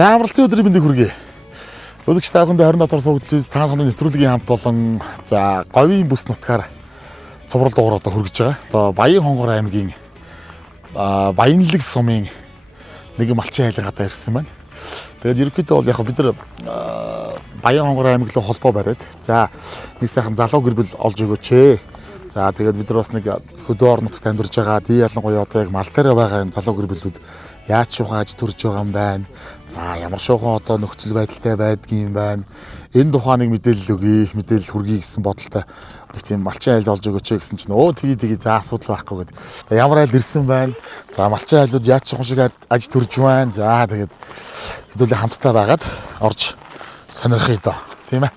За амралтын өдрийн мэндийг хүргэе. Өдөгч таахан 20 дотор суугдлын таахны нэвтрүүлгийн хамт болон за говийн бүс нутгаар цоврал дугаар одоо хүргэж байгаа. Одоо Баян Хонгор аймгийн Баянлаг сумын нэг малчин хайлгаадаа ирсэн байна. Тэгээд ерөнхийдөө бол яг бид нар Баян Хонгор аймаг руу холбоо бариад за нэг сайхан залуу гэр бүл олж өгөөч ээ. За тэгээд бид нар бас нэг хөдөө орнотод амьдарч байгаа. Ди ялангуяа одоо яг мал дээр байгаа энэ залуу гэр бүлүүд яаж шуухан аж төрж байгаа юм байна. За ямар шуухан одоо нөхцөл байдалтай байдгийм байна. Энэ тухайныг мэдээлэл өгье, мэдээлэл хүргэе гэсэн бодолтой нэг тийм малчин айл олж өгөөч гэсэн чинь тэгээ за асуудал байхгүй гэдэг. Ямар айл ирсэн байна. За малчин айлууд яаж шуухан шиг аж төрж байна. За тэгээд хэдүүлээ хамтдаа байгаад орж сонирхъя доо. Тийм ээ.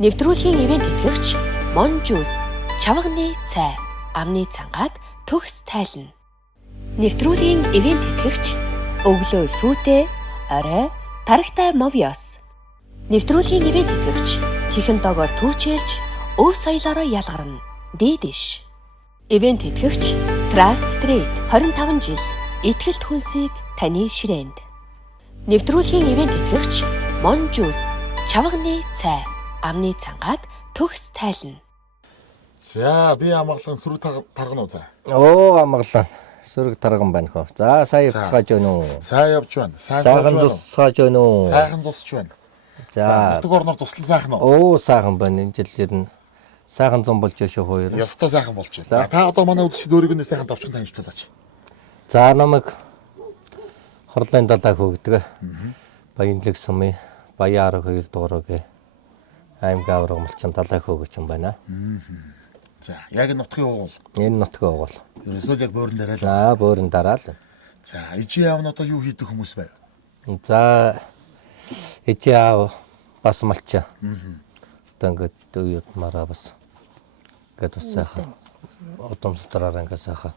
Нэвтрүүлгийн ивент тэтгэгч Монжус чавганы цай амны цангааг төгс тайлна. Нэвтрүүлгийн ивент тэтгэгч өглөө сүйтэй орой тарагтай Movios. Нэвтрүүлгийн ивент тэтгэгч технологиор түүчилж өв соёлоороо ялгарна. Дээдэш. Ивент тэтгэгч Trust Trade 25 жил итгэлт хүнсийг таны ширээнд. Нэвтрүүлгийн ивент тэтгэгч Monjus чавганы цай амны цангааг төгс тайлна. За би амгалан сүрэг таргана уу за. Амгалан сүрэг тарган байна хөө. За сая явцгааж байна уу? Сайн явж байна. Сайхан цусгааж байна уу? Сайхан цусч байна. За нутаг орноор туслан сайхан уу? Сайхан байна. Энэ жилээр нь сайхан зам болж шүү хоёр. Ёстой сайхан болж байна. Та одоо манай үзэгчид өөрийг нь сайхан давчхан танилцуулаач. За намайг Хорлын далаа хөөгдөг. Баянлаг сумын Баян 12 дугаарыг аймаг авраг малчин далай хөөгч юм байна. За яг нутгийн угуул. Энэ нутгийн угуул. Ерөөсөө яг бөөрн дараа л. За бөөрн дараа л. За ижи аав нь одоо юу хийдэг хүмүүс байв? За ижи аав бас малчин. Одоо ингээд уйдмараа бас ингээд бас сайхан удамсдраар ингээд сайхан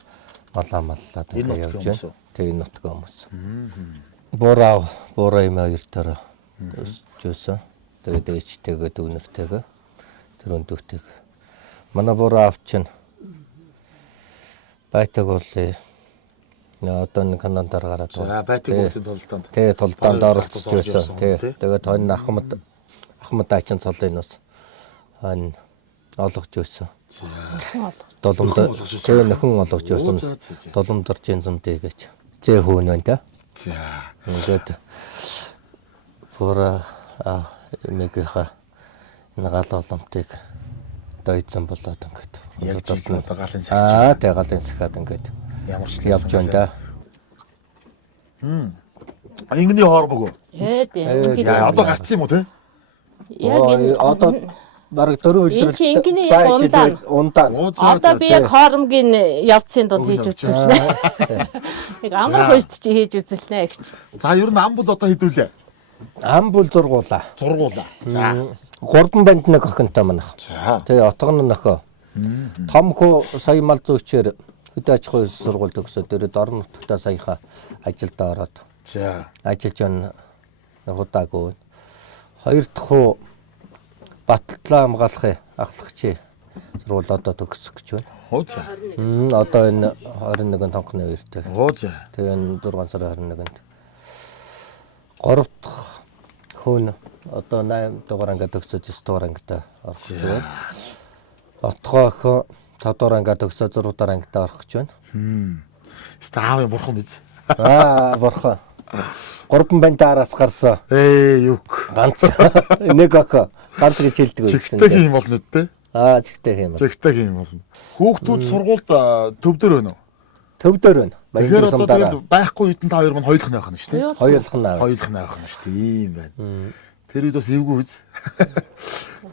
маллаад ингээд явж байна. Тэгээ нутгийн хүмүүс. Буураа юм хоёртойроо өсчихсэн. Тэгээд ээжтэйгээ дүүнэртэйгээ тэрүүн дүүтэйг. Манай буруу авчин байтаг бол одоо нэг канадаар гараад байна. За байтаг уулын толдоонд. Тэгээ толдоонд оролцож байсан. Тэгээд хонь Ахмад ачин цолын ус хонь олгож байсан. Доломд тэгээ нөхөн олгож байсан. Доломдорч зэнтэй гэж. Зээ хөөн байна та. За ингээд буруу мэгийнхаа энэ гал боломтыг дойдсон болоод ингээд одоо галын сахад. тэгээ галын сахад ингээд ямар ч явж байна да. Ингэний хоорбог уу? Тийм. Одоо гарцсан юм уу те? Яг энэ Одоо бараг 4 энэ чи ингэний яг ундаан. одоо би яг хоромгийн явцын дунд хийж үзүүлнэ. Яг амар хойст чи хийж үзүүлнэ гэж. За ер нь ам бол одоо хэдүүлээ? Ам бол зургуулаа. За 3 банд нэг охинтой манах. За. Тэгээ отгон нөхөө. Том хөө сая мал зөөчээр хөдөө аж ахуйн сургуульд өгсөд дөрөд орон нутгтаа саяха ажилдаа ороод. За. Ажиллаж байна. Удаагүй. Хоёр дахь хөө Батлаа хамгаалахын ахлагчийн сургууль одоо төгсөх гэж байна. За. Одоо энэ 21 тонхны үертэй. За. Тэгээ энэ 6 сарын 21-нд. 3 дахь хүн одоо 8 дугаар ангид төгсөж 9 дугаар ангид орох гэж байна. Отгоо охин 5 дугаар ангид төгсөж 6 дугаар ангид орох гэж байна. Стаавын бурхан биз. Бурхан. 3 банд араас гарсан. Юук. Ганц нэг охин ганц гэж хэлдэг байсан. Чигтэй юм болно үү? Чигтэй юм. Чигтэй юм болно. Хүүхдүүд сургуульд төвдөр байна уу? Төвдөр байна. Тэгэхээр одоо тэгээд байхгүй хэдэн та хоёр мань хоёулах нь байх нь шүү дээ. Хоёулах нь байх нь шүү дээ. Ийм байна. Тэр үед бас эвгүй биз.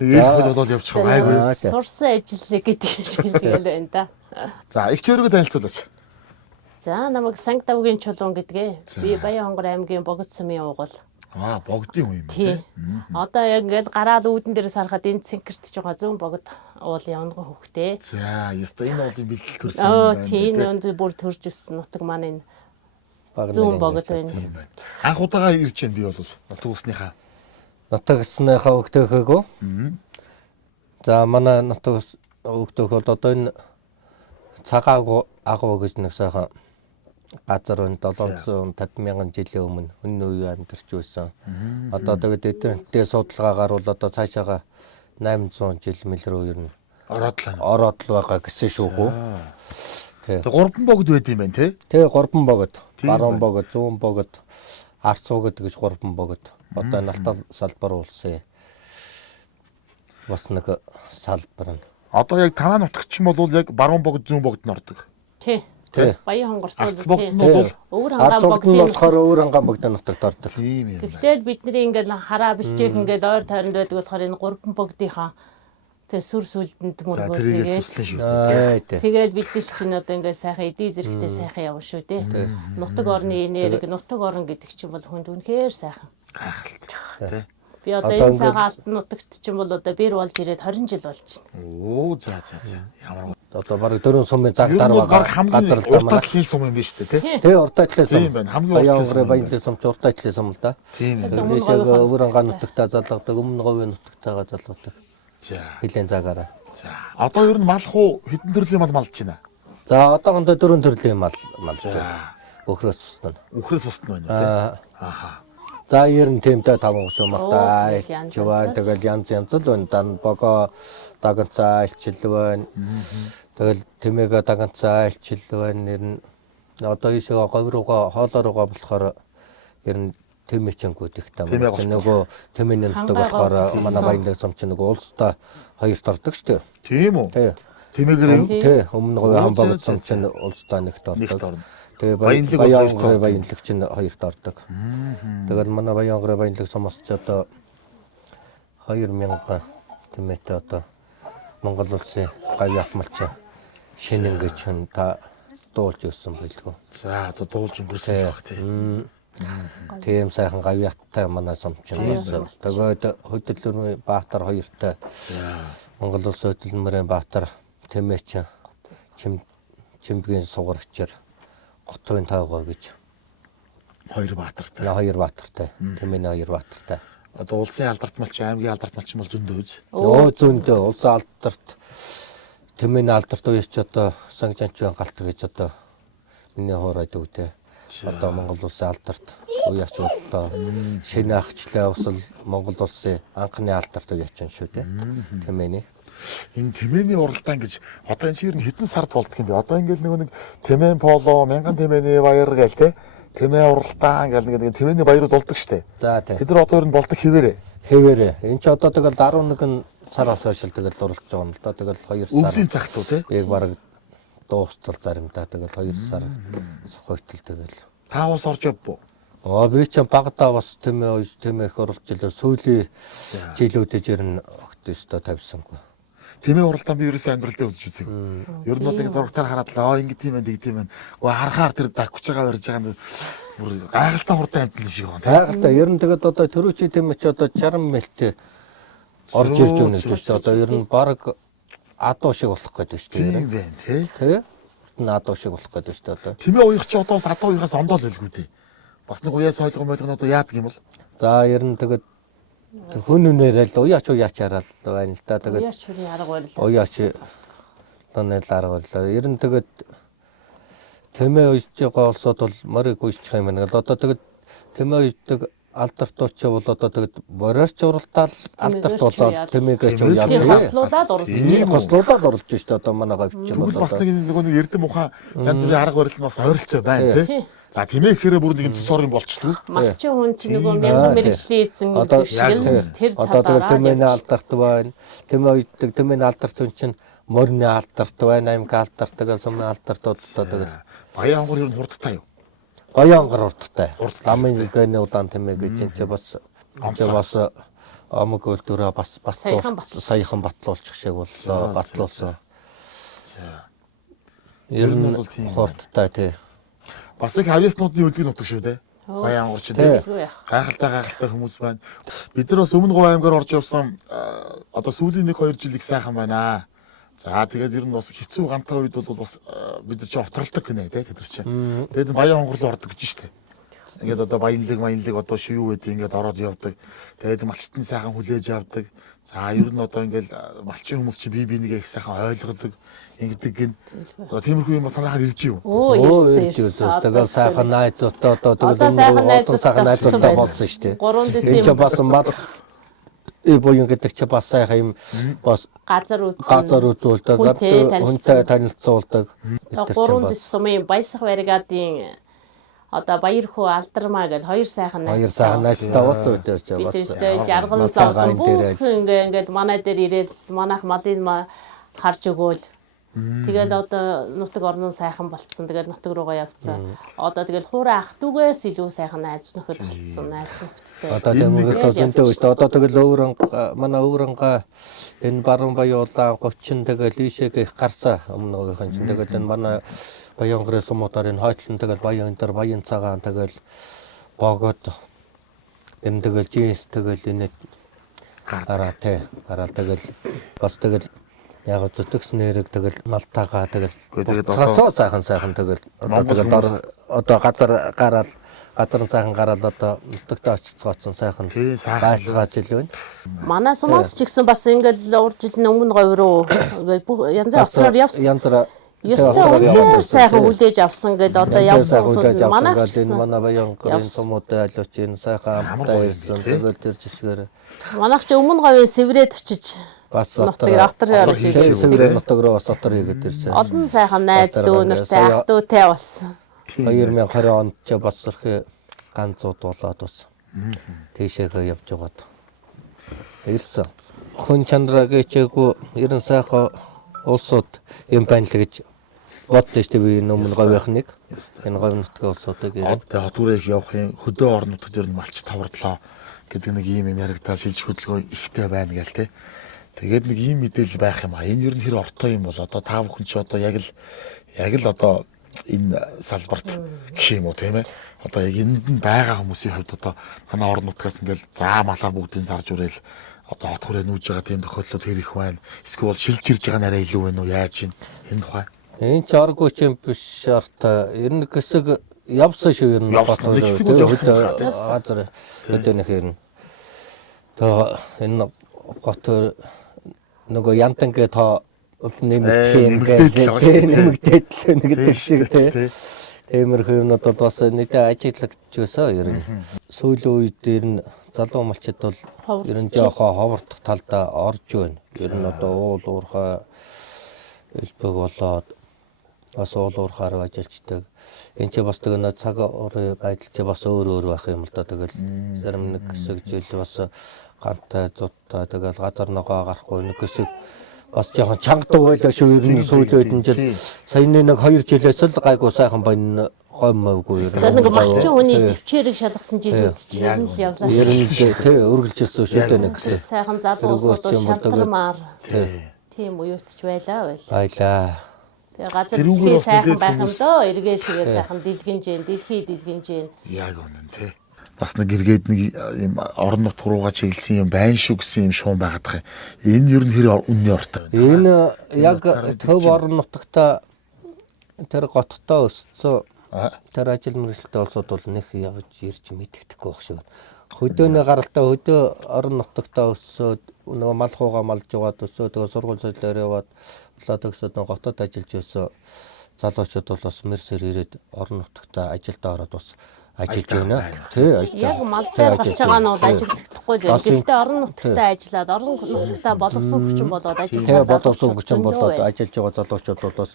Тэгээд болол явчих гайгүй. Сурсан ажил гэдэг шиг тэгэл байна да. За их чөргөө танилцуулаач. За намайг Санктавгийн чулуун гэдгээ. Би Баян Хонгор аймгийн Богд сумын угуул. Богдын хүн юм тий. Одоо яг ингээл гараал үүдэн дээрээс харахад энэ цэнкэртж байгаа зүүн Богд уул явнага хөвгтэй. За ёстой энэ уулын бэлтгэл төрсөн юм байна. Тий энэ бүр төрж өссөн нутаг маань энэ зүүн Богд байна. Анх удаага ирж байна би бол нутгууснийхаа. Нутгууснийхаа өгтөөхөө. За манай нутгуус өгтөөх бол одоо энэ цагаагүй агуу гэж нэг сайхан газар өн 750 мянган жилийн өмнө өнөө үе амьдарч байсан. Одоо тэгээд эдгээртэй судалгаагаар бол одоо цаашаага 800 жил мэл рүү ер нь ороод л байгаа гэсэн шүү хөө. Тий. Тэгээ 3 богд байд юм байна тий. Тэгээ 3 богод, баруун богод, зүүн богод, арц богод гэж 3 богод. Одоо налтаа салбар уулсан. Бас нэг салбар нь. Одоо яг танаа нутагч юм бол яг баруун богд, зүүн богд нь ордог. Тий. Тий. Баян хонгортой Арц богд нь бол өвөр Арц хангаан богд нь богдын болохоор өөр хангаан богдын нутагт ордог. тийм юм. Гэхдээ бидний ингээл хараа бичээх ингээл ойр тойронд байдаг болохоор энэ 3 богдынхаа тэг сүр сүлдэнд мөргөө тэрийг тэгээд суслаа шүү. Тий. тэгэл бид нар чинь одоо ингээд сайхан эдийн зэрэгтэй сайхан явна шүү те. Нутаг орны энерги, нутаг орн гэдэг чинь бол хүнд үнэхээр сайхан. Гайхалтай. Би одоо Одоо энэ сайхан алтан нутагт чинь бол одоо бэр болж ирээд 20 жил болж байна. Оо за. Ямар Одоо баг 4 сумын загдаар баг байгаа хамгийн газар л да манай. уртачлын сум юм биш үү тий. Тий, уртаачлын сум. Тийм байна. Хамгийн Баян уртачлын хонгорын баянлын сум ч уртаачлын сум л да. Тийм. Тэрнээс яг өвөр хангаан нутагтаа залгадаг, өмнө говийн нутагтайгаа залгадаг. За. Хилийн цагаараа. За. Одоо ер нь малах уу хэдэн төрлийн мал малж байна? За одоохондоо 4 төрлийн малж байна. За. Өхрөөс тусна. Үхрээс бусна байна тий. Ааха. За ер нь тэмтэй 5 гушуу малтай. тэгэл янз Жуваа янз. тэгэл янз л байна. Дан богоо даганцаа альчил байна. Тэгэл тэмээгээ даганцаа альчил байна. Ер нь одоо ийшээ говьруугаа хоолооруугаа болохоор ер нь тэмээчэнгүүд их таа. Нөгөө тэмээний нутаг болохоор манай баянлаг сум чинь нөгөө улстай хоёрт ордог шүү дээ. Тийм үү? Тий. Тэмээгээр юу? Тий, өмнө говийн хамбагд сум чинь улстай нэгт ордог. Тэгээ Баянлаг баян хоёрт хонгорын баянлаг чинь хоёрт ордог. Тэгээд манай баян хонгорын баянлаг сумаас ч одоо 2000 тэмээтэй одоо Монгол улсын гавь атмалч шинэн гэж хүн та дуулж өгсөн байлгүй. За одоо дуулж өнгөрсөн байх тий. Тийм сайхан гавь аттай манай сум чинь болсон. Тэгээд хөдөлмөрийн Баатар хоёртай. Монгол улсын хөдөлмөрийн Баатар тэмээч чимбгийн сугарчаар Готвын таагаа гэж Хоёр Баатартай. хоёр Баатартай. Тэмээний хоёр Баатартай. Одоо улсын алдарт малч, аймгийн алдарт малч бол зөндөө үз. Өө зөндөө улсын алдарт тэмээний алдарт үеч одоо Сангжанчвын галт гэж одоо миний хооройд үүдээ. Одоо Монгол улсын алдарт уяач боллоо. Шинэ ахчлаа усал Монгол улсын анхны алдарт уяач шүү дээ. Тэмээний. Энэ тэмээний уралдаан гэж одоо энэ чинь хэдэн сард болдг юм бэ? Одоо ингээл нэг тэмээн поло, мянган тэмээний баяр гээл те. Тэмээ уралдаан гэл нэг тэмээний баярууд болдог штэ. За тий. Тэд нар одоо ер нь болдог хэвээрээ. Хэвээрээ. Энд чи одоо тэгэл 11 сараас хойш л тэгэл дурлаж байгаа юм л да. Тэгэл 2 сар. Өвлийн цагт уу те. Яг бараг дуустал заримдаа тэгэл 2 сар цохойтол тэгэл. Та бас орж явбуу. Би ч багтаа бас тэмээх оруулж илээ сүүлийн жилүүдэд ер нь огт өстө тавьсангүй. Тэмээ уралдаан би ерөөсөө амьдралдаа үзэж үзег. Ер нь бол нэг зургатаар хараад л ингэ тийм байх, нэг тийм байна. Гэхдээ харахаар тэр дагвч байгаа барьж байгаа нь бүр гайхалтай хурдан амтал юм шиг байна. Гайхалтай. Ер нь тэгээд одоо төрөөчий тэмээч одоо 60 мэлтэй орж ирж өгнө гэж байна. Одоо ер нь баг адуу шиг болох гэдэг шүү дээ. Тийм байна тий. Тэ? Адуу шиг болох гэдэг шүү дээ одоо. Тэмээ уяах чи одоо бас адуу уяхаас ондоо л байлгүй дээ. Бас нэг уяас ойлгоом одоо яадаг юм бол. За ер нь тэгээд хүн үнээрээ л уяач хараад байна л да. Тэгээд Уяач хүрийн арга барилаа. уяач тонел арга барилаа. Ер нь тэгээд тэмээ уйж байгаа улсууд бол морийг уйчих юм байна. Одоо тэгээд тэмээ уйдаг алдарт ч бол одоо тэгээд борооч уралдаал алдарт болоод тэмээгээ ч уяа. Тийм хослуулаад уралж Тийм хослуулаад оруулж шүү дээ. Одоо манай говьч юм бол Тэгвэл бас одоо. нэг эрдэм ухаан янз бүрийн арга барил нь бас ойролцоо байна тий. За тэмээ ихээр бүр нэг тусаар юм болчихлоо. Малчин хүн чинь нөгөө мянган мэрэгжлийн эзэн Одоо гэдэг шиг л тэр одоо тэгээд талаараа тэмээний явж алдарт байна. Тэмээ уйдаг тэмээний алдарт хүн чинь морины алдарт байна. Аймгийн алдарт тэгээд сумын алдарт боллоо тэгээд Баян хонгор ер нь хурдтай юу? Баян хонгор урттай. Ламын гээний улаан тэмээ гэж энэ ч бас амг өлдөрөө бас саяхан батлуулчих шиг боллоо. Батлуулсан. Ер нь хурдтай тий. Бас их авиаснуудын үлгэн нутаг шүү дээ. Баян хонгор чинь тий. Билгүй яах. Гайхалтай хүмүүс байна. Бид нар бас өмнө Говь аймгаар орж явсан одоо сүүлийн 1-2 жил их сайхан байна. За тэгээд ер нь бас хэцүү гантай үед бол бас бид нар чи отролдог гинэ тий тэд нар чи. Тэгээд баян хонгор руу ордог гэж штэ. ингээд одоо баянлаг одоо шивүү гэдэг ингээд ороод явдаг. Тэгээд малчтан сайхан хүлээж авдаг. За ер нь одоо ингээд малчин хүмүүс чи бие биенийгээ их сайхан ойлгодог. Ингэдэг гин. Одоо тиймэрхүү юм санаахад ирж юу? Ирсэн. Тэгээд сайхан найзуудтай одоо тэгээд сайхан найзуудтай болсон шүү дээ. 3 дэс Энэ ч юм бас мал буян гэдэг чи бас сайхан юм бас газар үзүүлдэг, хүнтэй танилцуулдаг. 3 дэс сумын баясах баригадын одоо Баярхүү Алдармаа гэж 2 сайхан найз. 2 сайхан найзтай уулзсан үедээ ч бас. Тэгээд жаргал зовлон бүх ингээд манай дээр ирээл манайх малын харж өгөөл. Тэгэл одоо нутаг орнон сайхан болцсон. Тэгэл нутаг руугаа явцсан. Одоо тэгэл хуурай ах дүүгээс илүү сайхан найз нөхөд болцсон. Найз нөхөдтэй. Одоо тэгээд зөнтэй үед одоо тэгэл манай өврөнга энэ баруун баяуулаа 30 тэгэл ийшээ их гарсан өмнөгийнхэн чинь тэгэл энэ манай баян гэрээ сумуудаар энэ хойтлон тэгэл баян энэ баян цагаан тэгэл богод энэ тэгэл жинс тэгэл энэ гараа тэгэл бас тэгэл яг зүтгэс нэрэг тэгэл малтаага тэгэл цасоо сайхан тэгэл одоо газар сайхан гараад одоо нутагтаа очицгооцсон сайхан байцгааж ил байна. Манай сумаас ч гэсэн бас ингээл урд жилийн өмнө говь руу ингээл янз бүрээр явсан. Ёстой сайхан хүлээж авсан гэл одоо явсан. Манай энэ манай баян гэрийн сумуудаа алууч энэ сайхан амтаа ирсэн тэгэл тэр жишгээр. Манайх ч өмнө говийн сэврээд очиж бас отор сэврээ нутаг руу бас отор хийгээд ирсэн. Олон сайхан найз дүүнэртэй ах дүүтэй болсон. 2020 онд ч бас өрхөө ганцууд болоод бас тийшээгээ явж байгаад ирсэн. Хүн чанараа гэчээгүй ерэн сайхан улсууд юм байна л гэж боддоо шүү дээ би өмнө говийнхныг энэ говь нутгийн улсуудыг хатуурыг явахын хөдөө орон нутгад ер нь малч таварлаа гэдэг нэг ийм юм яригдаа шилж хөдөлгөөн ихтэй байна гэл те. Тэгээд нэг ийм мэдээлэл байх юм а. Энэ ер нь хэр ортой юм бол одоо та бүхэн ч одоо яг л одоо энэ салбарт гэх юм уу тийм ээ. Одоо яг энд нь байгаа хүмүүсийн хувьд одоо манай орон нутгаас ингээл заа малаа бүгдийг зарж урээл одоо хот хүрээ нүүж байгаа тийм тохиолдлууд хэр их байна. Эсвэл шилж ирж байгаа нараа илүү байна уу? Яаж юм? Энэ тухай. Энэ ч аргагүй юм биш шаартай. Ер нь хэсэг явсан шүү ер нь батгүй хөдөө нэг ер нь. Тэгээ энэ гот нөгөө янтангээ та нэмэгдэх юм нэмэгдээд л нэг шиг тий. Тиймэрхүү юмнууд бол бас нэгдээ ажиглагч байсан ер нь. Сүүлийн үед ер нь залуу малчид бол ер нь жоохоо ховордох талдаа орж байна. Ер нь одоо уул уурхай элбэг болоод бас уул уурхаар ажиллаждаг. Энд ч бас тэгээ цаг уурын байдал ч бас өөр байх юм л да. Тэгэл зарим нэг хэсэг жил бас гантай зуттай тэгэл газар ногоо гарахгүй нэг хэсэг бас жоохон чангадуу байлаа шүү ер нь сүүлийн жил саяны нэг 2 жилээс л гайгүй сайхан байна гоммоогүй ер нь нэг малчин хүний төвчээрийг шалгасан жилүүд ч ер нь л явлаа. Ер нь тий үргэлжилсэн шүү дээ нэг хэсэг. Сайхан залуусууд шантармаар тийм уюутч байлаа. Тэгээ газар дэлхий сайхан байх юм доо эргээл тэгээ сайхан дэлгэнжээ. Яг үнэн тий. Бас нэг эргээд нэг юм орон нутг руугаа чиглэсэн юм байна шүү гэсэн юм шуун байгаад байгаа. Энэ ер нь хэр үнний ортой Энэ байна. яг төв орон нутгата тэр готтой өссөн тэр ажил мэргэжилтэй улсууд бол нэг явж ирж мэддэхгүй байх шиг. Хөдөөний гаралтай хөдөө орон нутгата өссөөд нөгөө мал хуугаа малж яваад өссөө тэгээ сургууль соёлоор яваад болоод өсөөд готод ажиллаж байсан залуучууд бол бас мэрсээр ирээд орон нутгата ажилд ороод бас ажиллаж байна. Тий, яг мал дээр гарч байгаа нь бол ажиллахдаггүй л байна. Гэхдээ орон нутгатаа ажиллаад орон нутгатаа боловсон хүчин болоод ажиллаж байгаа боловсон хүчин болоод ажиллаж байгаа залуучууд бол бас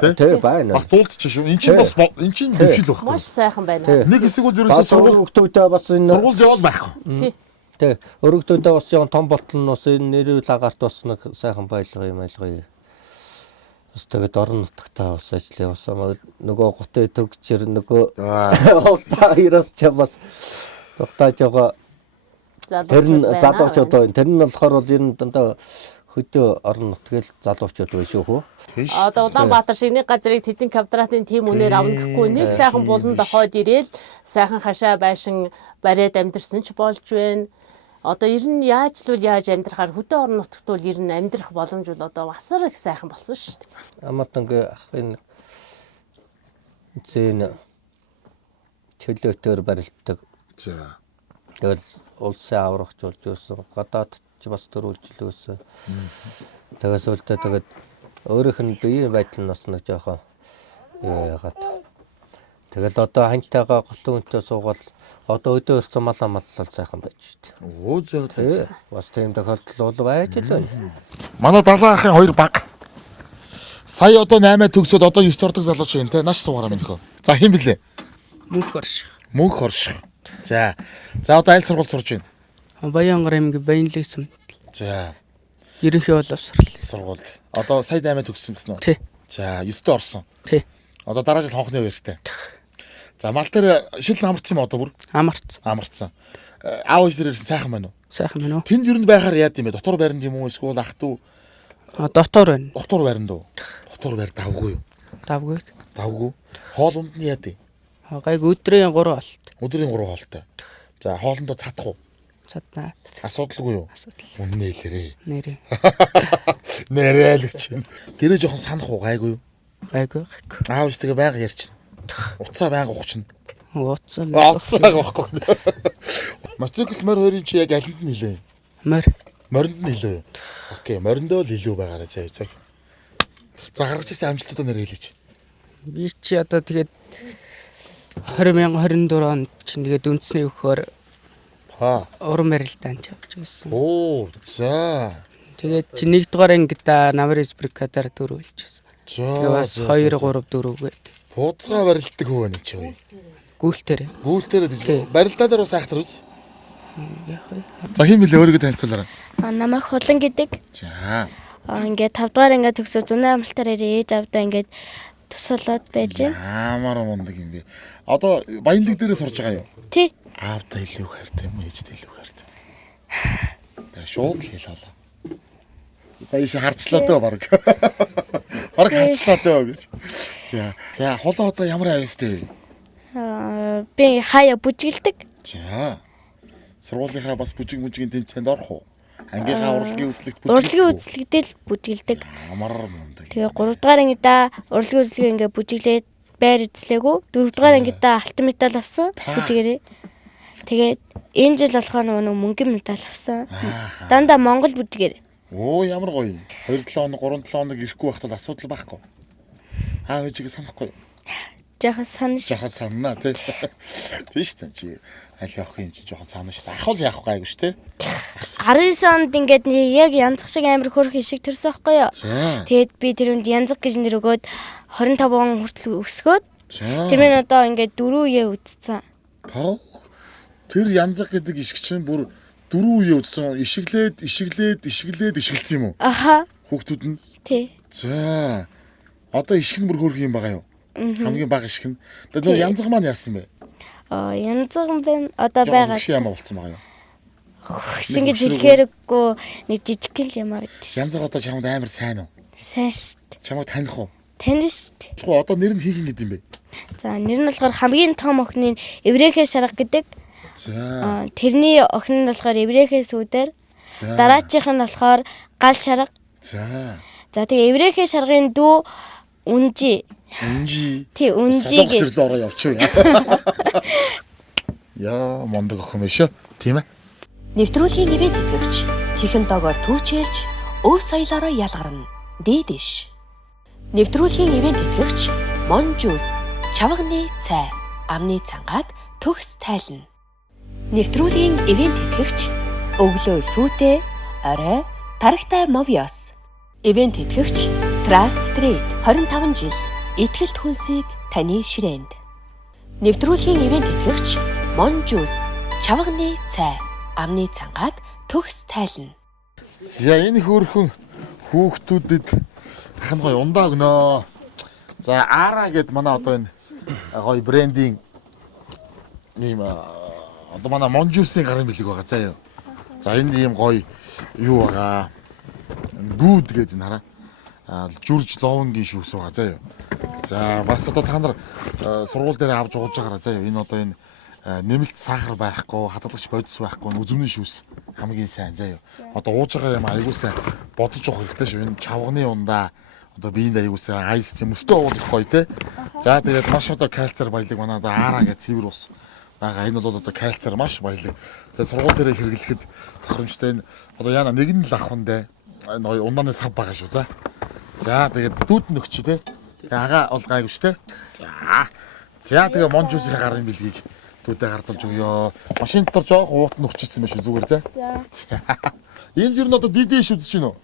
тий байна. Бас дуулдчих шүү. Эн чинь дэвшил байхгүй. Маш сайхан байна. Нэг хэсэг бол ерөөсөө сургуультуудаа бас энэ сургууль яваад байхгүй. Тий. Өргөдөөдөө бас яг том болтол нь бас энэ нэрүүл агаарт бас нэг сайхан байлгаа юм. Бас тэгээд орон нутгатаа бас ажиллая бас нөгөө готын төгчөр нөгөө ултаа ираас ч бас тогтоож байгаа тэр нь залуучууд байна. Тэр нь болохоор бол ер нь дандаа хөдөө орон нутгийн залуучууд байна шүү хөө. Одоо Улаанбаатар шиг нэг газрыг тэдэн квадратын тим үнээр авна гэхгүй нэг сайхан булан дохоод ирээл сайхан хашаа байшин бариад амьдэрсэн ч болж байна. Одоо ер нь яаж амьдрахаар хөдөө орон нутагт бол ер нь амьдрах боломж бол одоо асар их сайхан болсон шүү дээ. Аматангийн ахын зэн чөлөөтөөр барилддаг. За. Тэгэл улсын аврагчулж өссөн, гадаадд ч бас төрүүлжлөөсөн. Тэгээс үлдээ тэгээд өөрийнх нь биеийн байдал нь бас нэг жоохон яагаад. Тэгэл одоо хантайгаа готын үнтэй суугаад одоо өдөө өрцөн маллал сайхан байж шít. Оо зөө. Бас тийм тохиолдол бол байж л байна. Манай далайн ахын хоёр баг. Сая одоо 8 төгсөөд одоо 9 ордог залууч юм те. Нааш суугаараа минь хөө. За хэн блэ? Мөнх орших. Мөнх орших. За. За одоо аль сургууль сурж байна? Баянгар аймгийн Баянлаг сум. За. Ерөнхий боловсрол. Сургууль. Одоо сая 8 төгссөн гэсэн үү? Тий. За 9-д орсон. Тий. Одоо дараа жил хонхны үертэй. За мал дээр шилд амарсан юм одоо бүр? Амарц. Амарсан. Аав ээж дээр ирсэн сайхан байна уу? Сайхан байна уу? Тэнд юу н байхаар яад юм бэ? Дотор байранд юм уу? Эсвэл ах トゥ? Дотор байна. Дотор байранд уу? Дотор байр давгүй юу? Давгүй. Давгүй. Хоол унд нь яад юм? Гайг өдрийн 3 болт. Өдрийн 3 хоолтой. За хоолндоо цадах уу? Цаднаа. Асуудалгүй юу? Асуудал. Үннээ хэлээрээ. Нэрээ. Нэрээ л гэж юм. Гэрээ жоохон санах уу? Гайгүй юу? Гайгүй. Аав ээжтэйгээ байнга ярьчихна. Уцаа байнга ухчихна. Уцсан. Уцаа واخгүй. Мотоцикл морь хоёрын чи яг алинд нь хилээ? Морь. Моринд нь хилээ. Окей, мориндоо л илүү байгаарай заа. За гаргаж ирсэн амжилтуудаа нэр хэлээч. Би чи одоо тэгээд 2024 онд чинь тэгээд үндэсний өгөхөөр уран барилдаанд явж байсан. Оо, за. Тэгээд чи 1-р ангид намрын сприкатаар дөрүүлж байсан. Тэгээд бас 2 3 4 гээд. Бууцгаа барилддаг хөө нэг чи гоё. Гүйлтээр. Гүүлтээр л барилдаа дээр бас айхтар үз. Яг уу. За хин мэлээ өөрийгөө танилцуулаарай. Намайг Хулан гэдэг. За. Ингээд 5 дугаар ингээд төгсөө зүүнээ амлалтаар ээж авдаа ингээд тусалаад байж байна. Амар мундаг юм би. Одоо Баянлаг дээрээ сурж байгаа юу? Тий. Аавда илүү хайртай юм, ээжтэй илүү хайртай. Тэ шууд л хэлээ. Баяс харцлаа дөө баг. Баг харцлаа дөө гэж. За холоо одоо ямар авьяастай вэ? Би хаяа бүжгэлдэг. За. Сургуулийнхаа бас бүжгийн тэмцээнд орох уу? Ангийнхаа урлагийн үзлэгт Урлагийн үзлэгдэл бүжгэлдэг. Амар мундаг. Тэгээ 3 дугаар ангидаа урлагийн үзлэгээ ингээд бүжиглээд байр эзлээгүү. 4 дугаар ангидаа алтан медаль авсан бүжгээрээ. Тэгээд энэ жил болохоор нөгөө мөнгөн медаль авсан. Дандаа Монгол бүжгээр. Оо ямар гоё. 2-7 хоног 3-7 хоног ирэхгүй байхад асуудал байхгүй. Аав ээжигээ санахгүй. Жаахан санаж. Жаахан санана тий. Тийш тань чи аль явах юм чи жоохон санана шүү. Ах бол яах гайгүй шүү тий. 19 онд ингээд яг янзах шиг амир хөрх ишиг төрсөн байхгүй юу? Тэгээд би тэрүнд янзах гэж нэр өгөөд 25 он хүртэл өсгөөд тэр минь одоо ингээд 4 үе үтцсэн. Тэр янзах гэдэг ишиг чинь бүр 4 үе үтсэн. Ишиглээд юм уу? Аха. Хүүхдүүд нь. Тий. За. Одоо ишиг нь бүр хөрх юм байгаа юу? Хамгийн бага ишиг нь. Тэгээд янзах маань яасан бэ? Янзах юм бэ? Одоо байгаа. Хшиг юм болцсон байгаа юу? Хшиг гэж хэлэхээргүй нэг жижиг л юм аа гэдэг. Янзах одоо чамд амар сайн уу? Сайн шүү. Чамайг таних уу? Таних шүү. Тэгвэл одоо нэр нь хийгэн гэдэг юм бэ? За нэр нь болохоор хамгийн том охины Еврейхэ шарга гэдэг. За. Тэрний охин нь болохоор Еврейхэ сүүдэр. Дараачих нь болохоор гал шарга. За. За тэгээ Еврейхэ шаргын дүү Үнжи. Тий, Үнжи гэж. Тэр л ороо явчих. Яа, мондог охин биш үү? Тийм ээ. Нэвтрүүлгийн ивент итгэгч технологиор түүчилж өв соёлоороо ялгарна. Дээдэш. Нэвтрүүлгийн ивент итгэгч Монжус чавганы цай амны цангааг төгс тайлна. Нэвтрүүлгийн ивент итгэгч өглөө сүйтэй орой тарагтай Movios. Ивент итгэгч Trust Trade 25 жил итгэлт хүнсийг таны ширээнд. Нэвтрүүлгийн ивент итгэгч Монжус чавганы цай амны цангааг төгс тайлна. За энэ хөөрхөн хүүхдүүдэд ахын гоё ундаа өгнөө. За Ара гэд манай одоо энэ гоё брендинг ийм одоо манай Монжусын гарын бэлэг байгаа заа юу. За энэ ийм гоё юу байгаа. Гүд гэдэг энэ хараа. Жүрж ловнгийн шүүс байгаа заа юу. За бас одоо та нар сургууль дээр авч ууж байгаараа заа юу. Энэ одоо энэ нэмэлт сахар байхгүй, хадгалагч бодис байхгүй, үзмний шүүс хамгийн сайн заа юу. Одоо ууж байгаа юм айгуу сайн бодож уух хэрэгтэй шүү. Энэ чавганы ундаа одоо биеинд айгуу сайн айс тийм өстөө уулах гоё те. За тэгээд маш одоо кальцаар баялаг манай одоо Аараа гэж цэвэр ус байгаа. Энэ бол одоо кальцаар маш баялаг. Тэгээд сургууль дээр хэрэглэхэд тохиромжтой энэ одоо яана нэг нь л ахвандаа энэ ундааны сав байгаа шүү. За тэгээд дүүд нөхч те. Тэгээд ага бол гайгүй шүү те. За тэгээд Монжусийн гарын бэлгийг дүүдээ гардуулж өгөө. Машин дотор жоох уут нөхчихсэн байх шүү зүгээр за. Энэ зэр нь одоо дидэж үзэж гинөө.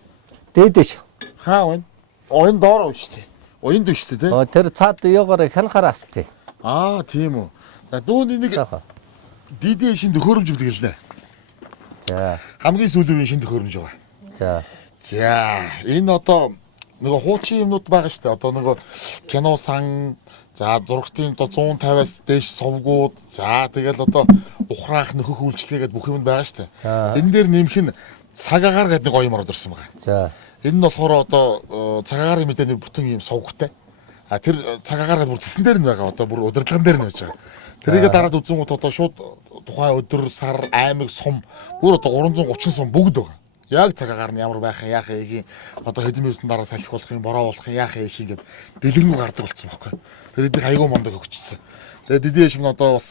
Дээдэш. Хаа вэ? Оин доор шүү дээ. Оинд шүү дээ те. Тэр цаад ёогоор хянахаар астай. Тийм үү. За дүүний нэг дидэ шин төхөөрөмж бүлгэлнэ. За. Хамгийн сүүлийн шин төхөөрөмж байгаа. За энэ одоо нөгөө хуучин юмнууд байгаа шүү дээ. Одоо нөгөө кино сан, за зургтын одоо 150-аас дээш совгууд, за тэгэл одоо ухраах нөхөх үйлчлэгээд бүх юм байгаа шүү дээ. Энэ дээр нэмэх нь цагаагаар гэдэг нэг гоё юм ороод ирсэн байгаа. За. Энэ нь болохоор одоо цагаагаар мэдээний бүтэн юм совгтой. Тэр цагаагаар гэдэг бүр зэсэн дээр нь байгаа. Одоо бүр удирдлаган дээр нь байж байгаа. Тэрийгэ дараад үзэнгүүт одоо шууд тухайн өдөр, сар, аймаг, сум бүр одоо 330 сум бүгд байгаа. Яг цагаагаар нь ямар байх юм, яах юм, одоо хэдэн минутын дараа салхи болох юм, бороо болох юм, яах юм ингээд дэлгэрэнгүй гардаг болсон байхгүй. Тэр эдийг айгүй мондог өгчсөн. Тэгээд дидэн шим нь одоо бас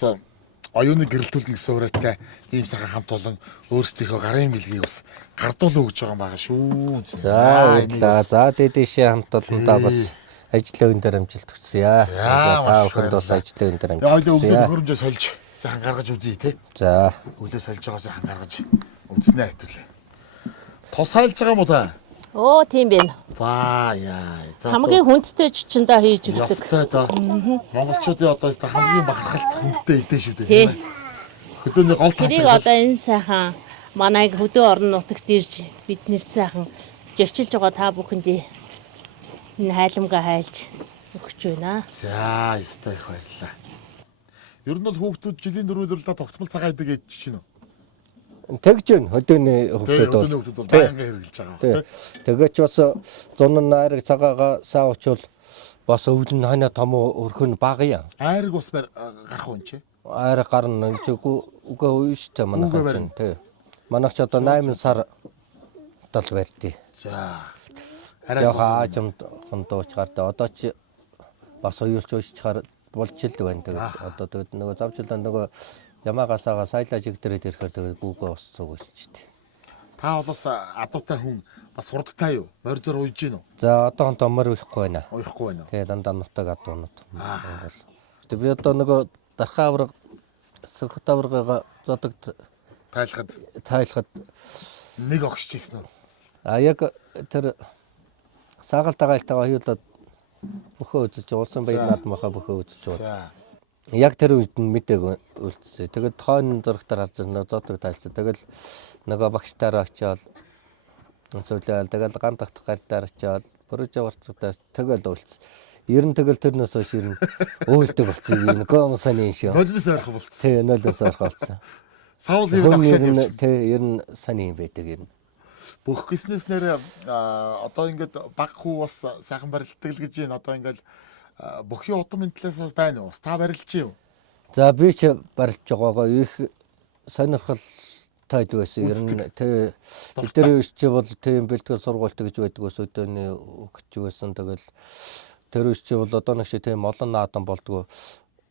оюуны гэрэлтүүлнэ гэсэн урайтай ийм сайхан хамт олон өөрсдийнхөө гарын бэлгийг бас гардуулаа өгж байгаа юм байгаа шүү. За дээдэшээ хамт олондоо бас ажлын өн дээр амжилт хүсье. Та бүхэнд бас ажлын өн дээр амжилт хүсье. Яг хөрөмжөө сольж сайхан гаргаж үзье те. За. Үлээ сольж байгаа сайхан гаргаж үзснэ хэвтүүлээ. Тос хайлж байгаа юм уу та? Тийм байна. Яа. Хамгийн хүндтэй чичэндээ хийж өгдөг. Ястай та. Монголчуудын одоо хамгийн бахархалт хүндтэй идэ шүү дээ. Хөдөөний гол тал. Тэрийг одоо энэ сайхан манайг хөдөө орон нутагт ирж бидний сайхан жирчилж байгаа та бүхэндээ энэ хайлмгаа хайлж өгч байна. За, ястай их баярлалаа. Ер нь бол хүүхдүүд жилийн 4 өдрөлдөө тогтмол цагаа идэг гэж чинь үү? Тэгж байна. Хөдөөний хүүхдүүд бол. Хөдөөний хүүхдүүд бол байнга хэрэгжилж байгаа. Тэгээч бас зун найраг цагаагаа саа очвол бас өвлөн ханаа том өрхөн бага юм. Айраг ус гарах уу чи? Айраг гарна чигүй үгүй үештэй манайх чинь тий. Манайх ч одоо 8 сар тал барьдээ. За. Жохоо аажимд хондооч гардаа одоо ч бас уйлж уушчаар болж ил байна. Тэгээд одоо тэгээд нөгөө завчлаа нөгөө ямаагасаага сайлаж игдэрээд ирэхээр тэгээд гүүгээ ус цуг өсчихдээ. Та бол бас адуутай хүн бас хурдтай юу? Морьзоор ууж гин үү? За одоо морь уйхгүй байна. Уухгүй байна. Тэгээд дандаа нутаг адуунууд. Тэгээд би одоо нөгөө дархаа авраг сөхөт аврагаа зодогт тайлахад нэг огшиж ийсэн үү? Яг тэр сагаалтайгаа хоёулаад бөхөө үзэж уулсан баяр наадмахаа бөхөө үзэж байна. Яг тэр үед нь мэдээг үлдсэн. Тэгээд хойно зурагтаар харж байгаа зодог тайлсан. Тэгэл нөгөө багштайраа очиод сүлээл тэгэл ган тогтох гардаар очиод бүрэж яварцгатаа тэгэл уулцсан. Ер нь тэгэл тэрнээс хойш ер нь өөлдөг болсон юм. Гомсаны шүү. Нулимс ойрхон болсон. Тий, нулимс ойрхон болсон. Саул юм багшаа. Тий, ер нь сайн юм байдаг ер нь. Бүх гиснээс нэрээ одоо ингээд баг хүү бас сайхан барилддаг л гэж байна. Одоо ингээд бүхий удам энэ талаас байна уу? Та барилж юу? За би ч барилж байгаагаа их сонирхол тайд байсан. Ер нь тий бидний өсч бол тийм бэлтгэл сургуульт гэж байдаг ус өдөөний өгч байсан. Тэгэл тэр өсч бол одоо нэг шиг тийм олон наадам болдгоо.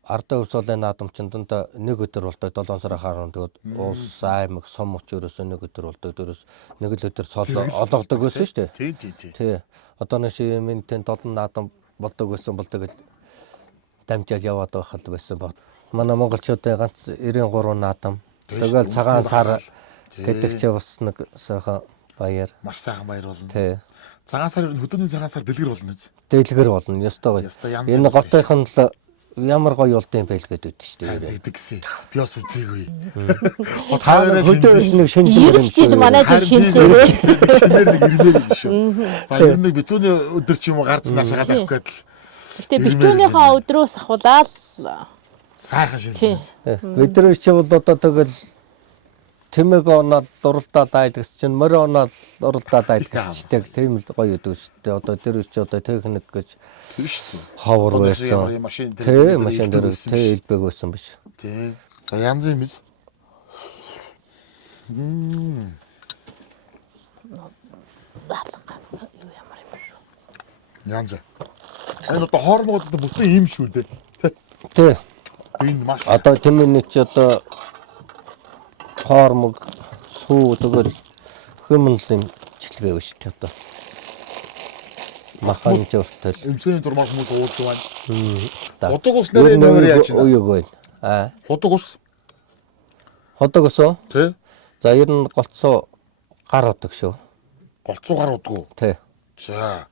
Ардаа өвсөлийн наадам чинь дандаа нэг өдөр болдог 7 сарын харан тэгээд улс аймаг сум өчөрөөс нэг өдөр болдог. Дөрөс нэг л өдөр цол олгодог гэсэн шүү дээ. Тий. Одоо нэг шиг минтэн 7 наадам болдог гэсэн бол тэгэл дамжаад яваад байхад байсан бод. Манай монголчуудын ганц 93 наадам. Тэгэл цагаан сар гэдэг чи бас нэг сайхан баяр. Маш сайхан баяр болно. Тий. Цагаан сар хөдөөний цагаан сар дэлгэр болно үз. Дэлгэр болно. Ёстой. Энэ готойхон л ямар гоё болд юм байл гэдэг шүү дээ. Тэгдэг гэсэн. Би бас үзээгүй. Хөдөө нэг шинэлэг юм шиг манай дээр шинэлээ. Шинээр нэг ирнэ юм шүү. Баяр нэг битүүний өдөр ч юм уу гарц наашагаад авах гээд л. Гэтэ битүүнийхээ өдрөөс ахуулаад сайхан шинэлээ. Бидний ч бол одоо тэгэл тэмэг онол уралдаал айл гэсэн чинь морь онол уралдаал айл гэсэн тийм л гоё өдөг шүү дээ. Одоо тэр үуч одоо техник гэж ховор байсан. Тэ машин дээр тэ элбэг байсан биш. Тэ. За янз юм биз. Балга юу ямар юм шүү. Янз. Энэ одоо хоормогод бүтэн ийм шүү дээ. Тий. Энэ маш Одоо тэмээний чи одоо хоормог сүү тэгэл хүмүүнлэн жилгээ биш тий одоо. Махан журтал. эмчгийн дурмаар хүмүүс уулж байна. Удаг Удаг ус нэрээ нээр яаж байна? Уяг байна. Удаг ус Ходог ус уу? тий. За ер нь голцоо гар удаг шүү. Голцуугаар удаггүй. Тий. За.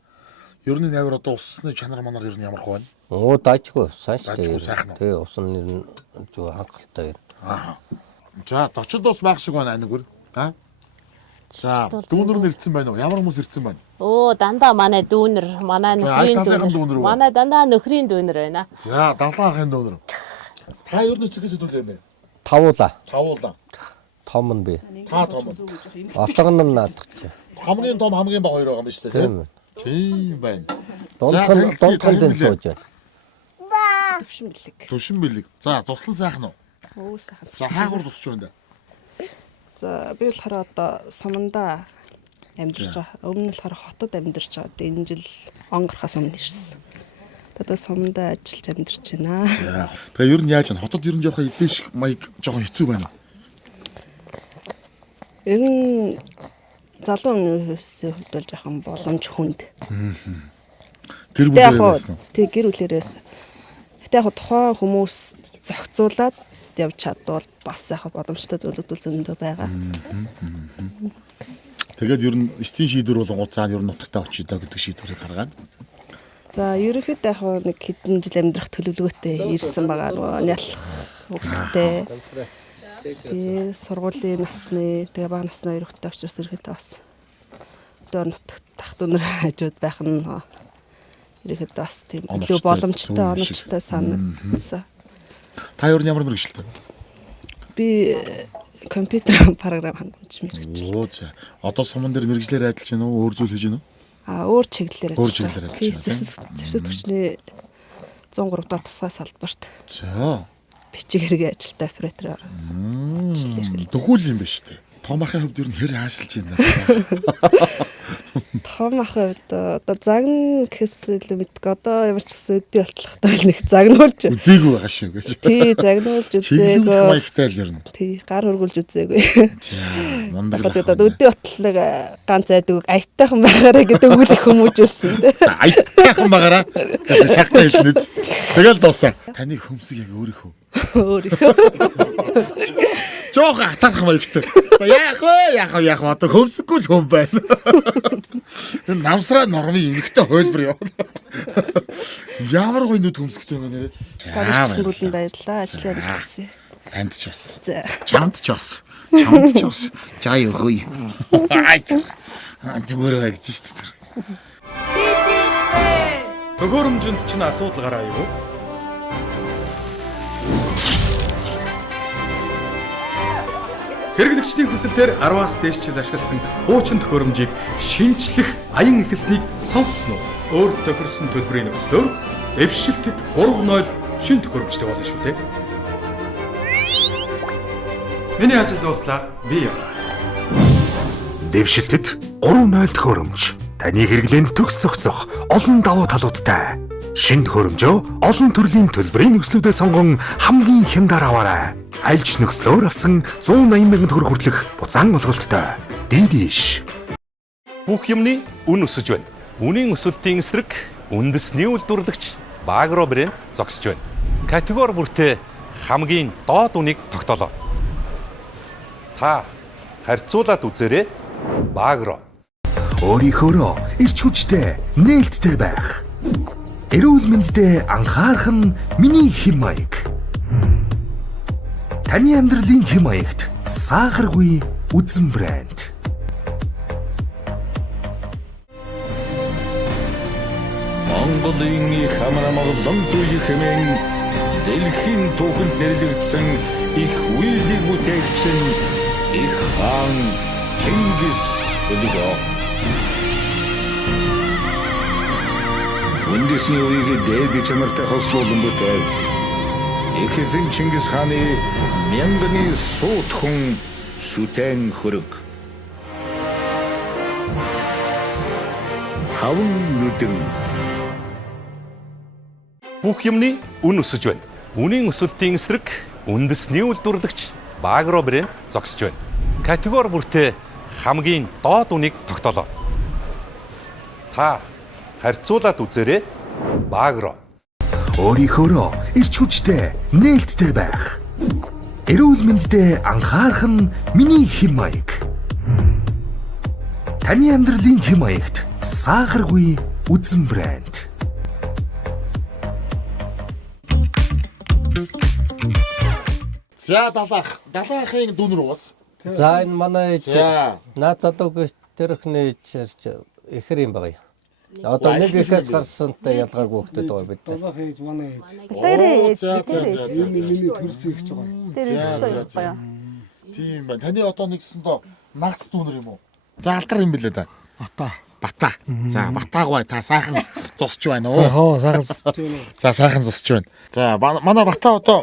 Ер нь навар одоо усны чанар манар ер нь ямар хөө байна? Оо даажгүй сайн шүү Даажгүй, дээ. сайхан уу? Тий усан ер нь зөв хангалттай юм. Аа. За, зочид ус байх шиг байна анигүр. Аа. За, дүүнэр нь ирсэн байна уу? Ямар хүмүүс ирсэн байна? Оо дандаа манай дүүнер, манай нөхрийн айтааныхын дүүнер дүүнер. үү? Манай дандаа нөхрийн дүүнер байна. За, далаахын дүүнэр. Та ер нь чигээс хэдүүлээ юм бэ? Тавуула. Тавуулаа. Том нь би. Та том. Олгон нь наадах чи. Хамгийн том хамгийн баг хоёр байгаа юм шүү дээ. Тийм. Тийм байна. Дундхан дэн сууж байна. Төвшин бэлэг. За, цуслан сайхан уу? Өө сайхан. За, хаагур тусч байна. За би болохоор одоо суманда амьдарч байгаа. Өмнө нь болохоор хотод амьдарч байгаа. Энэ жил онгорхоос өмнө ирсэн. Одоо суманда ажиллаж амьдарч байна. За. Тэгээ ер нь яаж вэ? Хотод ер нь жоохон эдээш маяг жоохон хэцүү байна уу? Ер нь залуу хүмүүсийн хувьд бол жоохон боломж хүнд. Тэр Гэтэ яг бүлээрээс нь. тэг гэр бүлээрээс. Гэтэ яг тухайн хүмүүс зохицуулаад явж чадвал бас яг боломжтой зөвлөдөл зөндөө байгаа. Тэгээд ер нь эцсийн шийдвэр болон цаана ер нь нутагтаа очие даа гэдэг шийдвэрийг гаргаад. За ерөнхийдөө яг нэг хэдэн жил амьдрах төлөвлөгөөтэй ирсэн байгаа нөгөө нялх хүүхэдтэй. Би сургуулийн насны тэгээ бага насны хоёр хүүхэдтэй учраас ерөнхийдөө бас дөр нутагт тах дүнэр хажууд байх нь ерөнхийдөө бас тийм илүү боломжтой оновчтой санагдсан. Та ер нь ямар мэргэжилтэй? Би компьютер програм хангамж мэргэжил. Оо за. Одоо суман дээр мэргэжлэр ажиллаж байна уу? Өөр зүйл хийж байна уу? Өөр чиглэлээр Өөр ажиллаж чиглэлээр байгаа. ажиллаж байна, Зэвсэг төвчний 103 дахь тусгай салбарт За. бичиг хэргийн ажилтай оператороор Дөхүүл юм ба штэ. Том ахын хувьд ер нь хэр хаашилж байна. том ахын хувьд одоо загна гэхээс илүү мэдгүй. Одоо ямар ч гэсэн өдөө болтлохтой нэг загнуулж. Үзээгүй байгаа шүү гэж. Тий, загнуулж Чиглэл үзээгүй. маягтай л ер нь. Тий, гар хөргүүлж үзээгүй. За. Мундаг. Дахад одоо өдөө ботлог ганц айдаг аятайхан байгаарэ гэдэг үг их хүмүүжүүлсэн. Аятайхан байгаараа. Чагтаа хэлнэ. Тэгэл дуусаа. Таны хөмсг яг өөрийнхөө. Өөрийнхөө. Жохо атарх маягтай. Яг одоо хөмсггүй л хөм байна. Энэ намсраа нормын эмгтэй хойлбор яваа. Ямар гоё нүд хөмсгтэй байна нэрээ. Тавьчихсан бүлэнд баярлалаа. Ажлын амжилт хүсье. Танд ч бас. За. Чамд ч бас. Чамд ч бас. Жай өгөөе. Зүгээр байгаа гэж шүү дээ. Төгөөрөмжөнд ч н асуудал гараа юу? Хэрэглэгчдийн хүсэлтээр 10-аас дээш жил ашигласан хуучин төхөөрөмжийг шинжлэх аян ихэлснийг сонссон уу? Өөр тохирсон төлбөрийн нөхцлөөр дэвшилтэд 3.0 шин төхөөрөмжтэй болно шүү дээ. Миний ажил дууслаа. Би явлаа. Дэвшилтэд 3.0 төхөөрөмж. Таны хэрэглээнд төгс зохицох олон давуу талуудтай. Шинэ төхөөрөмжөө олон төрлийн төлбөрийн нөхцлүүдээ сонгон хамгийн хямдаар аваарай. Альж нөхцлөөр авсан 180,000 төгрөг хүртэлх буцаан олголттой. Дидиш. Бүх юмны үн өсөж байна. Үнийн өсөлтийн эсрэг үндэсний үйлдвэрлэгч Багро брэнд зогсож байна. Категори бүртээ хамгийн доод үнийг тогтоолоо. Та харьцуулаад үзээрэй. Багро. Өөрийнхөө эрч хүчтэй, нээлттэй байх. Эрүүл мэндэд анхаарах нь миний хэм маяг. Таны амьдралын хэм маягт сахаргүй үзэн брэнд. Монголын их хамрамгалан туй хэмээн дэлхийн түүхэнд нэрлэгдсэн их үеийн бүтээгч нь их хаан Чингис Улиго. Үндэсний үеийг дээд чанартай хослуулан бүтээг их эзэн Чингис хааны мянганы суут хүн шүтэн хөрөг. Таван нүдэн бүх юмны үн өсөж байна. Үнийн өсөлтийн эсрэг үндэсний үйлдвэрлэгч Багро брэнд зогсож байна. Категори бүртээ хамгийн доод үнийг тогтоолоо. Та харьцуулаад үзээрэй. Багро. Өөрийнхөөрөө эрч хүчтэй, нээлттэй байх. Эрүүл мэндэд анхаарах нь миний хэм маяг. Таны амьдралын хэм маягт сахаргүй үзэн брэнд. За далаахын дүүн рүү бас. За энэ манай наад залууг тэрхний ихэр юм байгаа. Одоо нэг ихээс гарсантай ялгаагүй хөлтөд байгаа бид. Далаах ээж манай ээж. За. Миний төрсөн их жбайгаа. За. Тийм байна. Таны одоо нэгсэндөө нагц дүүнэр юм уу? За алдар юм билээ да. Бата. За батаагүй та сайхан зосч байна уу? Сайхан. За сайхан зосч байна. За манай бата одоо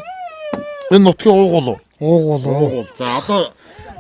энэ нутгийн уугуул уу? Уугуул. За одоо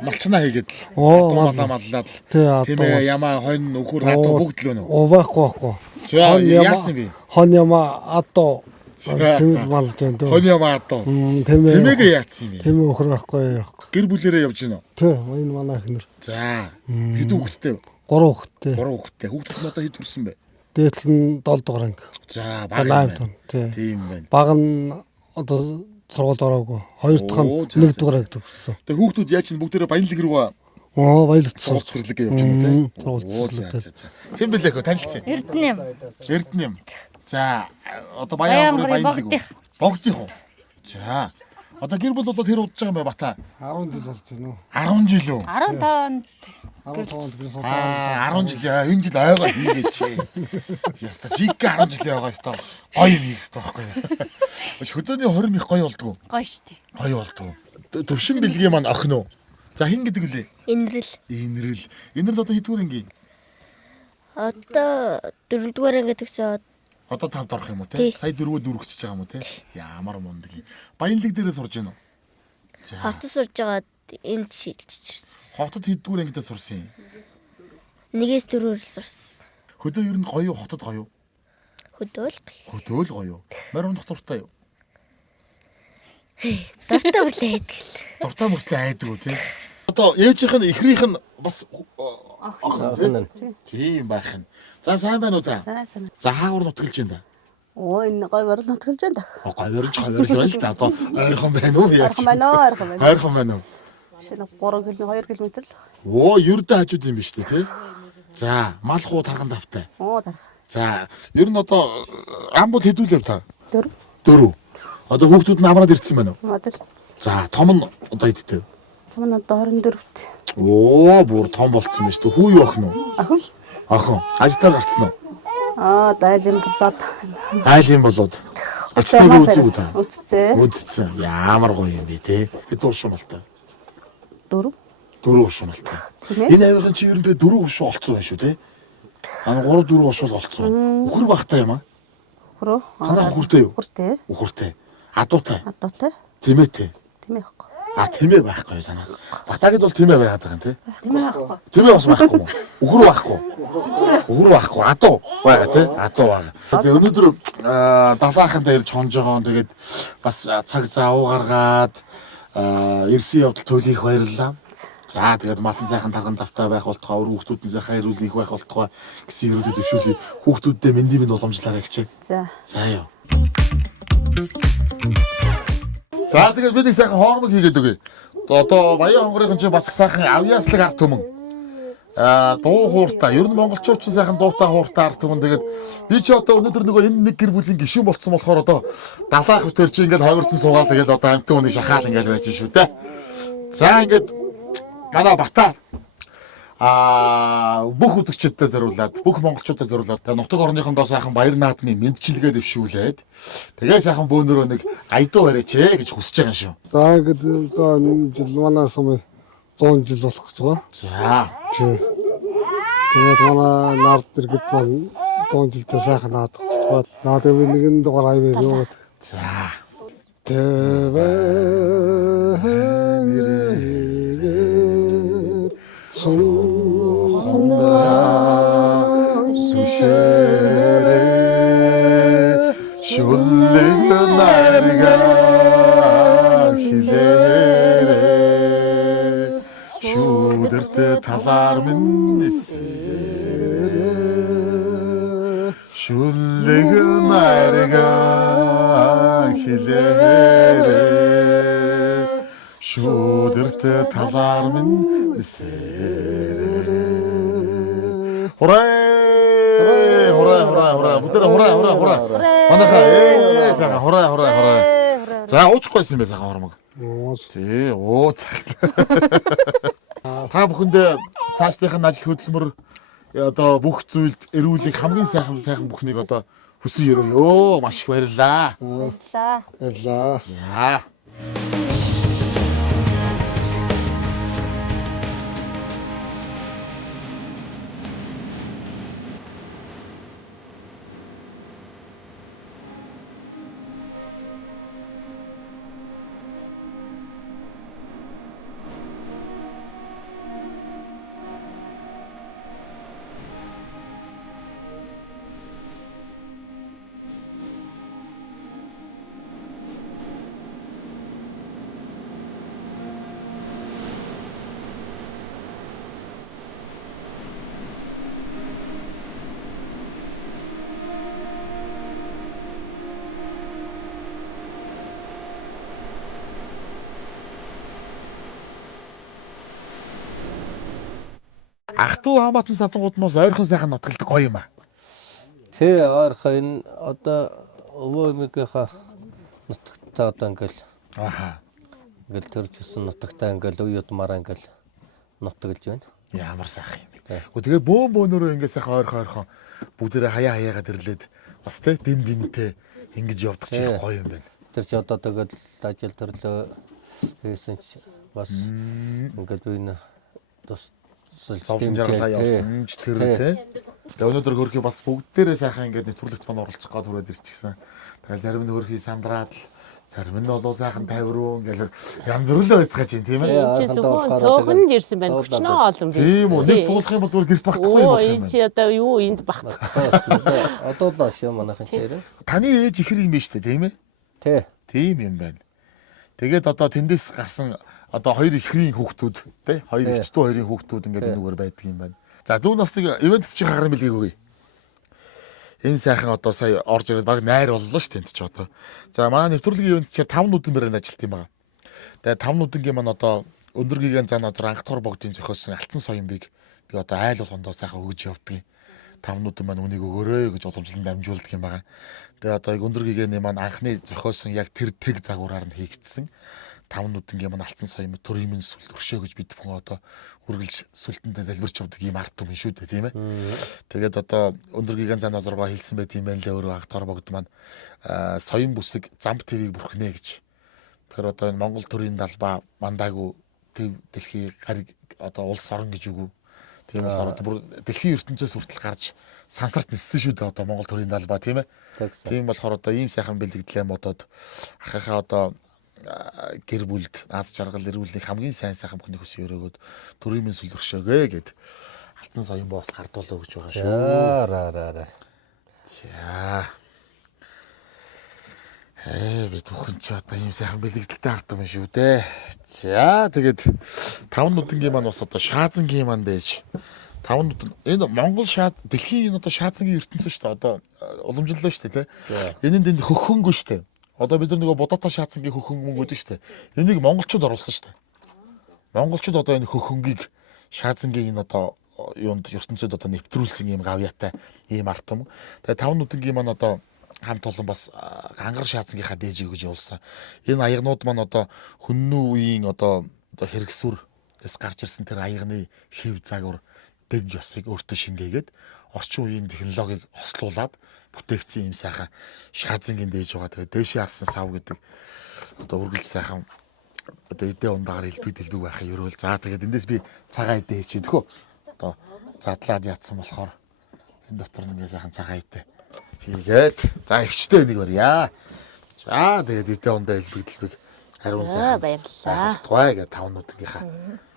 малчнаа хийгээд маллаад. Тийм ээ ямаа хонь нөхөр хатуу бүгд л өнө. Байхгүй. За яасан би? Хон яма адуу. Тэвэл мал зэн. Хон яма адуу. Тэмээгээ яатсан юм. Тэмээ өхөр байхгүй. Гэр бүлэрээ явж гинэ. Тийм энэ манай ихнэр. За хэд хүүхэдтэй вэ? 3 хүүхэдтэй. Хүүхэд нь одоо хэд хүрсэн бэ? Дээдл нь 7 дугаар анги. За бага юм. Тийм байна. Бага нь одоо сургууль ороогүй. 2 дахь нь 1 дугаар анги төгссөн. Тэгээ хүүхдүүд яаж чинь бүгдээрээ баянлаг руугаа баялагцсан. Сургууль цэцэрлэг явж байна тийм. Сургууль. Хэн бэлээ хөө танилцсан? Эрдэнэм. За одоо баян баянлаг. Богдих уу? За одоо гэр бүл болоод хэр удаж байгаа юм бэ бата? 10 жил болж байна уу? 10 жил үү? 15 10 жил энэ жил ойгоо хийгээч. Яста чиг 10 жил ойгоо яста гоё юм хийх хэрэгтэй байхгүй юу? Хөдөөний 20 их гоё болдгоо. Гоё штэ. Гоё болдгоо. Төвшин бэлгийн маань охин уу? За хин гэдэг үлээ? Инрэл. Инрэл одоо хэдгээр анги? Одоо 4 дугаар анги төгсөөд одоо 5-д орох юм уу те? Сая 4-өө дүүргэж байгаа юм уу те? Ямар мундаг юм. Баянлаг дээрээ сурж гэнэ үү? За. хотод сурж байгаад энд шилжчихсэн. Хотод хэдгээр ангидаа сурсан юм? 1-ээс 4-өөр сурсан. Хөдөө ер нь гоё юу, хотод гоё юу? Хөдөө л гоё юу? Морин доктортай юу? Дуртай бүлээ айдаг л. Дуртай мөртлөө айдаг уу те? Одоо ээжийнх нь эхрийнх нь бас охин тийм байх нь. За сайн байна уу та? За хаагур нутгалж байна. Энэ гой орол нутгалж байна. Гойрж байна л да. Одоо ойрхон байна уу яаж? Ойрхон байна уу? Шинэ 3 км 2 км л. Ердөө хажууд юм биш үү те? За мал хуу тарган давтай. Тарга. За ер нь одоо амбууд хэдүүлэв та? 4. Одоо хүүхдүүд нь амраад ирсэн байна уу? За том нь одоо хэдтэй? Том нь одоо 24-т. Бүр том болцсон байна шүү дээ. Хүү юу охин уу? Охин. Ажтаар гарцсан уу? Айлын болоод. Ажтайг үзүү та. Үзсэн. Ямар гоё юм бэ те? Хэд уушин болтой? 4 уушин болтой. Энэ авирын чи ерөнхийдөө 4 уушин олцсон байна шүү те? 3-4 уушин олцсон. Үхэр багтай юм аа? Ханаа үхэртэй юу? Үхэртэй. Адуутай. Тэмээтэй. Тэмээ байхгүй танаа. Батагид бол тэмээ байгаад байгаа юм тий. Тэмээ бас байхгүй. Үхэр байхгүй. Адуу байгаа тий. Адуу байгаа. Тэгээ өнөөдөр далааханд ирж хонж байгаа. Тэгээд бас цаг зав гаргаад ирсэн явдал төлөх баярлалаа. За тэгээд малын сайхан тарган давтай байх болтугай, хүүхдүүдийн сайхан хариулт их байх болтугай гэсэн ерөөдөө төвшүүлээ. Хүүхдүүддээ мэндийн уламжлаарай гэж. За юу. За тэгээд бид сайхан хоормог хийгээд өгье. Одоо баян хонгорын чи бас сайхан авьяаслаг ард түмэн. Дуу хууртаа. Ер нь монголчууд ч сайхан дуутай хууртаа ард түмэн. Тэгээд би чи одоо өнөөдөр нөгөө энэ нэг гэр бүлийн гишүүн болцсон болохоор одоо далаах хөтөр чи ингээд хойртон суугаад тэгээд одоо амтэн үнийг шахаал ингээд байж шүү дээ. За ингээд манай бата бүх үзэгчдэд зориулаад бүх монголчуудад зориулаад нутаг орныхондоо сайхан баяр наадмын мэдчилгээ дэвшүүлээд тэгээ сайхан бөөнөрөө нэг айдуу барьяач гэж хүсэж байгаа юм шүү. За ингээд одоо энэ жил манаас 100 жил болох гэж байгаа. За. Тэгээд манай нард иргэд маань 100 жилдээ сайхан наадах гэж байна. Наадах нэгэн дугаар аяа юу. За. Сүшээрэ шүлэг нарга хилээрээ шүүдэрт талаар минь эсэрээ шүлэг нарга хилээрээ шүүдэрт талаар минь эсэрээ Хура. Бүтээр хура. Манайхаа сайхан хура. За уучихгүйсэн юм байсаа хормог. Тий, Та бүхэндээ цаашлынхын ажил хөдөлмөр одоо бүх зүйлд эрүүлэг хамгийн сайхан бүхнийг одоо хүсэн өрөө. Маш их баярлалаа. Баярлалаа. За. Ахтуу Хаанбаатар садангуудмаас ойрхон сайхан нутгалдаг гоё юм аа. Тий, ойрхон энэ одоо өвөөгийнхаа нутагтаа одоо ингээл ингээл төрж өссөн нутагтаа ингээл үе удмаараа ингээл нутгалж байна. Ямар сайхан юм бэ. Тэгээ бөөнөрөө ингээд сайхан ойрхон бүгдээрээ хаяагаад ирлээд бас тий димдимтэй ингэж явдаг чинь гоё юм байна. Тэр чи одоо тэгэл ажил төрлөө хийсэн чи бас ингээд үе тус Совлон жаргалаа явсан ч тэр тий. Тэгээ өнөөдөр хөрхий бас бүгдээрээ сайхан ингээд нэвтрүүлэгт мань оролцох гад хүрээд ирчихсэн. Тэгээ зарим нь хөрхий сандраад зарим нь бол сайхан тайвруу ингээд янз бүрээ байцгааж юм тийм ээ. Чи зөвхөн цөөхөн л ирсэн байна. Хүчнөө олон би. Тийм үү. Нэг цуглах юм бол зүгээр гэрт багтахгүй юм байна. Чи одоо юу энд багтахгүй. Одоо л ашиг манайхан чирээ. Таны ээж ихэр юм байна шүү дээ тийм ээ. Тий. Тийм юм байна. Тэгээд одоо тэндээс гарсан одоо хоёр ихрийн хүүхдүүд тий хоёр эгчдүү хоёрын хүүхдүүд ингээд энэгээр байдаг юм байна. За зүүн настыг ивент чинь хагарсан билгийг өгье. Энэ сайхан одоо сая орж ирээд баг найр боллоо шүү тэнд ч одоо. За манай нэвтрүүлгийн ивент чинь 5 нүдэн барайнд ажилт юм байна. Тэгээд 5 нүдэнгийн маань одоо өндөр гигэн зан одоо анх дугаар богдын зохиосон Алтан Соёмбыг би одоо айл болгондоо сайхан өгж явдгийг. 5 нүдэн маань үнийг өгөөрэй гэж уламжлан дамжуулдаг юм байна. Тэгээд одоо өндөр гигэний маань анхны зохиосон яг тэр тэг загвараар нь хийгдсэн. 5 нүдэнгийн маань Алтан Соём төрийн минь сүлд өршөө гэж бид бүхэн одоо үргэлж сүлтэндээ залбирч явдаг юм арт юм шүү дээ тийм ээ. Тэгээд одоо өндөр гигэн зан азаргаа хэлсэн байт юм байна лээ өөрөө анх дугаар богд маань соён бүсэг замп ТV-г бүрхнэ гэж. Тэгэхээр одоо энэ Монгол төрийн далбаа мандаагүй төв дэлхий гариг одоо улс орон гэж үгүй. Тийм болохоор бүр дэлхийн ертөнцөөс хүртэл гарч сансарт ниссэн шүү дээ одоо Монгол төрийн далбаа тийм ээ. Тийм болохоор одоо ийм сайхан бэлэгдлээ модод ахыхаа одоо гэр бүлд аз жаргал эрүүлний хамгийн сайн сайхан бүхний хүсээ өрөөгөөд төрийн минь сүл өршөөгөө гэд Алтан Соём боос гардуулаа гэж байгаа шүү. За. Бид бүхэн ч одоо ийм сайхан бэлэгдэлтэй ард юм шүү дээ. За тэгээд 5 нүдэнгийн маань бас одоо шаазангийн маань байж 5 нүдэн энэ Монгол шаад дэлхийн энэ одоо шаазангийн ертөнцөө шүү дээ. Одоо уламжлалаа шүү дээ тий. Энэ дэнд хөхөнгөө шүү дээ. Одоо бид нар нөгөө Будапешт шаацангийн хөхөн мөнгө өгдөг шүү дээ. Энийг монголчууд оруулсан шүү дээ. Монголчууд одоо энэ хөхөнгийг шаацангийн энэ одоо юунд ертөнцөд одоо нэвтрүүлсэн юм гавьяатай ийм арт юм. Тэгээ 5 нүдэнгийн маань одоо хамт олон бас гангар шаацангийнхаа дээжийг гэж явуулсан. Энэ аягнууд маань одоо хүннүү үеийн одоо хэрэгсүрээс гарч ирсэн тэр аягны хэв загвар дэг ёсыг өөртөө шингээгээд орчин үеийн технологиг хослуулад бүтээгдсэн юм сайхан шаазангийн дээж байгаа. Тэгээ дээшээ харсан сав гэдэг одоо үргэлж сайхан одоо эдээ ундаагаар элбэг байхаа ерөөл. За тэгээд эндээс би цагаан эдээ хийчих төхөө. Одоо задлаад ятсан болохоор энэ дотор нэг сайхан цагаан эдээ хийгээд за ихчтэй нэг барья. За тэгээд эдээ ундаа элбэг хариун сайхан баярлалаа. Тугай гэ 5 нүдгийнхаа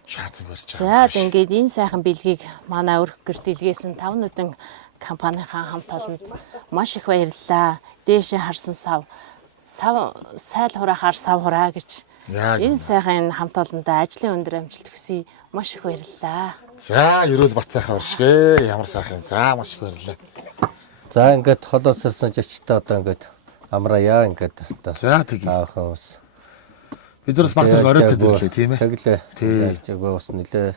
шаацан барьж байгаа. За ингээд энэ сайхан бэлгийг манай өрх гэрт илгээсэн 5 нүдэн компанийн хамт олонд маш их баярлалаа. Дээшээ харсан сав сайл хураахаар сав хураа гэж. Энэ сайхан хамт олондоо ажлын өндөр амжилт хүсье. Маш их баярлалаа. За, ерөөл бат сайхан оршгэ. Ямар сайхан. За, маш их баярлалаа. За ингээд холоос ирсэн жигчтэй одоо ингээд амраяа ингээд одоо. За тэгье. Аахан ус. Бид нар бас баг оройтой дэрлээ тийм ээ. Тэглээ. Тэгвэл бас нэлээ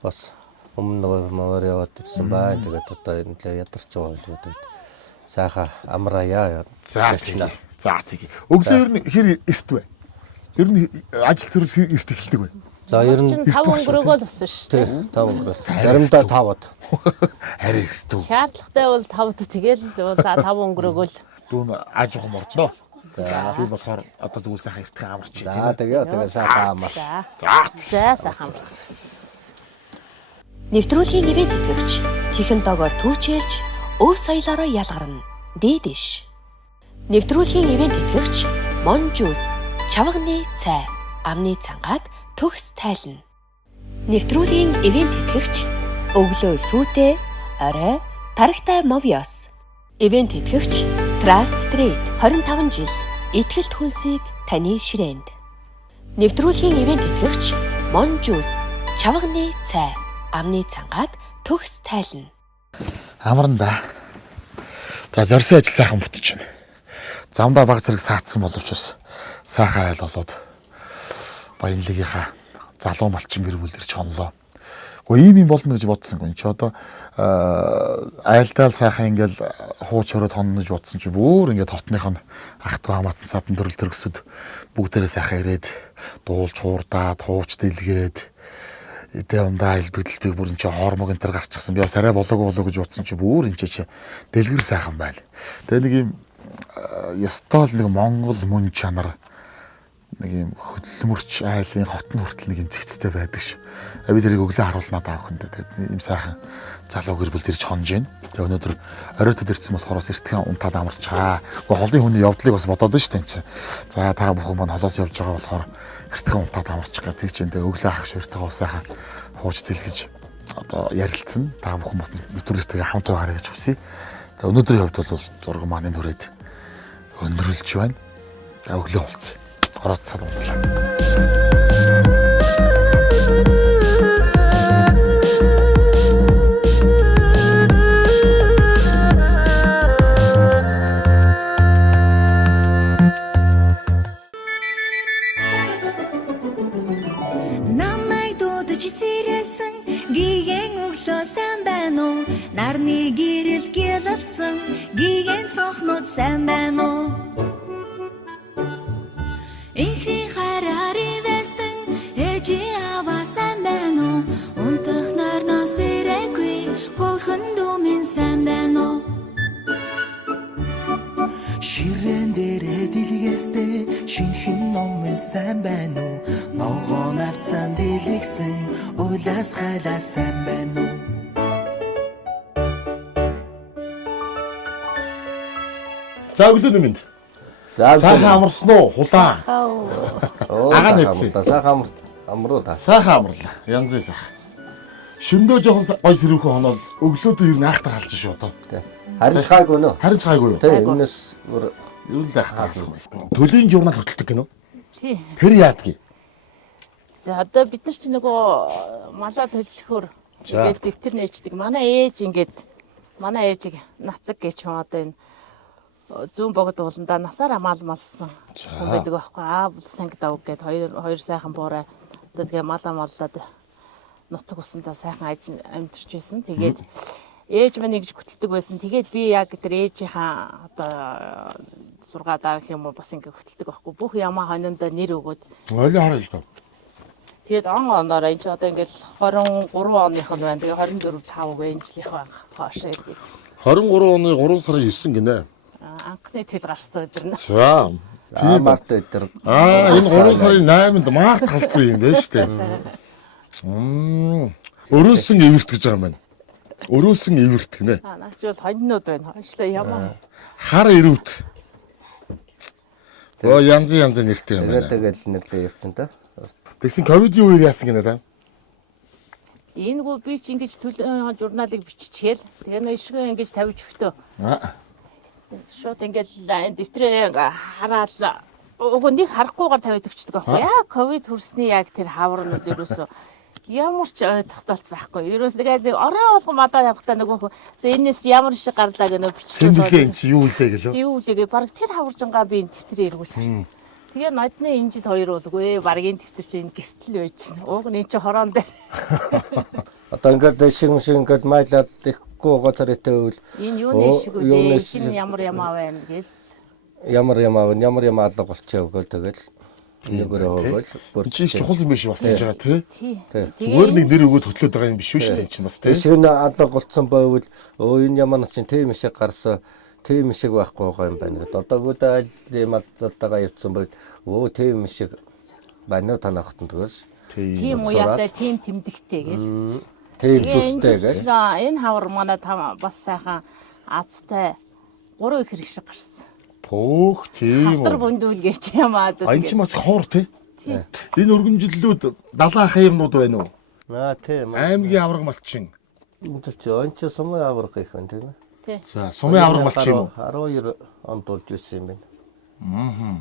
бас өмнө мөр яваад ирсэн баа. Тэгээд одоо нэлээ ядарч байгаа гэдэг. Сайхан амраяа. За тэгье. Өглөө ер нь хэр эрт вэ? Ер нь ажил төрөл хэр эрт эхэлдэг вэ? За ер нь 5 өнгөрөөгөө л басан шүү дээ. 5 өнгөрөө. Заримдаа 5-д. Харин эрт үү. Шаардлагатай бол 5-д тэгэл бол 5 өнгөрөөгөө л. Дүүн аж ахуй мордноо. Тийм болохоор одоо тэгвэл сайхан эртхэн амарч. За тэгээ сайхан амар. За сайхан амарч. Нэвтрүүлгийн нэвэд итгэгч технологиор түүчилж өв соёлоороо ялгарна. Дээдэш. Нэвтрүүлгийн нэвэд итгэгч Монжус чавганы цай амны цангааг төгс тайлна. Нэвтрүүлгийн ивент итгэгч өглөө сүйтэй орой тарагтай Movios. Ивент итгэгч Trust Trade 25 жил ихтгэл хүнсийг таны ширээнд. Нэвтрүүлгийн ивент итгэгч Monjus чавганы цай амны цангааг төгс тайлна. Амарна да. За зорьсон ажил сайхан бүтэж байна. Замдаа баг зэрэг саацсан боловч бас сайхан айл болоод Баянлагийнхаа залуу малчин гэр бүл ирж хонлоо. Гэхдээ ийм болно гэж бодсонгүй. Чи одоо айлдаал сайхан ингээл хууч хороод хонно гэж бодсон чи бүр ингээд хотных нь ах トゥ хамаатан садан дөрөл төрөсөд бүгдээрээ сайхан ирээд дуулж хуурдаад хууч дэлгээд эдээ ундаа илбэгдэлбэг бүр энэ чи хормог энэ төр гарчихсан. Би бас арай болоогүй гэж бодсон чи бүр энэ чи дэлгэр сайхан байл. Тэгээ нэг юм ёстол нэг Монгол мөн чанар нэг юм хөдөлмөрч айлын хотны хүртэл нэг юм зэгцтэй байдаг ш. Би тэрийг өглөө харуулнаа таахынд тэгээд ийм сайхан залуу гэр бүл төрж хонж байна. Тэгээ өнөөдөр оройтой ирсэн болохоор бас эртхэн унтаад амарч байгаа. Холын хүний явдлыг бас бодоод ш тань чи. За та бүхэн маань холоос явж байгаа болохоор эртхэн унтаад амарч байгаа. Тэг чинь тэгээ өглөө ах ширтэйгээ бас сайхан хууч дэлгэж одоо ярилцсан. Та бүхэн бас нэвтрүүлэгтэйгээ хамт байгаарай гэж хүсье. Тэгээ өнөөдрийн хувьд бол зураг маань нүрээд өндөрлж байна. За өглөө болцсон. Ороод сад унтлаа. Намайг дуудаж сэрээсэн гиген өглөө сайн байна уу? Нарны гэрэл гялалцсан гиген цонхнууд сайн байна уу? Ихний хараари байсан ээжи аваа сайн байна уу? Унтах нарнаас ирээгүй хөрхөн дүүмэн сайн байна уу? Ширэн дээрээ дэлгээстэй шинхэн номын сайн байна уу? Ногоон авцсан дэлгсэн улаас хайлаа сайн байна уу? За өглөө минь. Сайхан амарсан уу? Хулаа. Агаа нэгсэн. Сайхан амруу та. Сайхан амарлаа. Янз сайхан. Шөндөө жоохон гой сэрүүхэн хонол өглөөдөө ер нь айхтар халж шүү одоо. Харин чайгүй нөө. Харин чайгүй юу? Тэ энэс ерөөл айхтар халж. Төлийн журнал хөтэлдэг гинөө. Тий. Тэр яадгийг. За одоо бид нар чи нөгөө малаа төлөхөөр ингээд дэвтэр нээждэг. Манай ээжийг нацаг гэж хүн одоо энэ зүүн богд ууландаа насаараа мал малсан хүн байдаг байхгүй. Аав санг давг гээд хоёр сайхан буурай одоо тэгээ маллаад нутаг усандаа сайхан амьдарч байсан. Тэгээд ээж маань ингэж хөтэлдэг байсан. Тэгээд би яг тэр ээжийнхаа одоо сургаадаа гэх юм уу бас ингэ хөтэлдэг байхгүй. Бүх ямаа хониндоо нэр өгөөд. Ойлоо хараа л доо. Тэгээд оноор энэ ч одоо ингээл 23 оных нь байна. Тэгээ 24 5 үгүй энэ жилийнх байна. Хоошоо иргий. 23 оны 3 сарын 9 гинэ. Анхны тэл гарсан өдөр нь. За. Тийм март өдөр. Энэ 3 сарын 8-нд март халдсан юм байна шүү дээ. Өрөөсөн эвэрт гэж байгаа юм байна. Өрөөсөн эвэрт гинэ. Наач бол хоньнууд байна. Хойшлоо ямаа. Хар ирүүт. Янз нэртэй юм байна. Тэгэл нэрлээ явчихсан та. Тэгсэн ковидын үеэр яасан гинэ та? Энэгүй би ч ингэж төлөө журналыг биччихээл. Тэгээ нэ ишгэ ингэж тавьж өгтөө. Шууд ингэж дэвтрээ хараад уг нэг харахгүйгээр тавиад өгчдөг байхгүй яа. Ковид хүрсний яг тэр хавар нь ерөөсөө ямар ч тогтоолт байхгүй. Ерөөс тэгээд орой болгон мадаа явахдаа нөгөө за энэс ямар шиг гарлаа гэнэ биччихсэн. Тэмдэглээ чи юу үлээ гэлөө. Юу үлээгээ баг тэр хаваржангаа би энэ дэвтрээ эргүүлж харсан. Тэгээ нодны энэ жил 2 болгүй багийн дэвтэр чинь гэртэл байж байна. Ууг нь чи хороон дээр. Одоо ингээд шиг ингээд майлаад ихгүй гоцортой үл. Энэ юуны шиг үү? Энэ ямар байна гээл. Ямар алга болчихоо өгөөл тэгэл нэгээрээ өгөөл. Чи их чухал юм биш бас гэж байгаа тий. Зүгээр нэг нэр өгөөд хөтлөөд байгаа юм биш үү шүү дээ чи бас тий. Шиг н алга болцсон байвал энэ ямар чинь тийм шиг гарсан. Тийм шиг байхгүй байгаа юм байна гэдэг. Одоо гүдэл юм алдалтайгаа явцсан байл тийм шиг байна танахтан тэгээс. Тийм уяатай тийм тэмдэгтэй гээл. Тийм зүстэй гээл. Энэ хавар манай бас сайхан азтай 3 их хэрэг шиг гарсан. Төөх тийм үү. Хатар бүндүүлгээч юм аа. Ань ч бас ховор тий. Энэ өргөнжлөлүүд далайхан юмнууд байна уу? Тийм. Аймгийн авраг малчин. Энэ ч он ч сумын авраг их байна тийм ээ. За сумын авраг малчин юм уу? 12 онд болж ирсэн юм байна.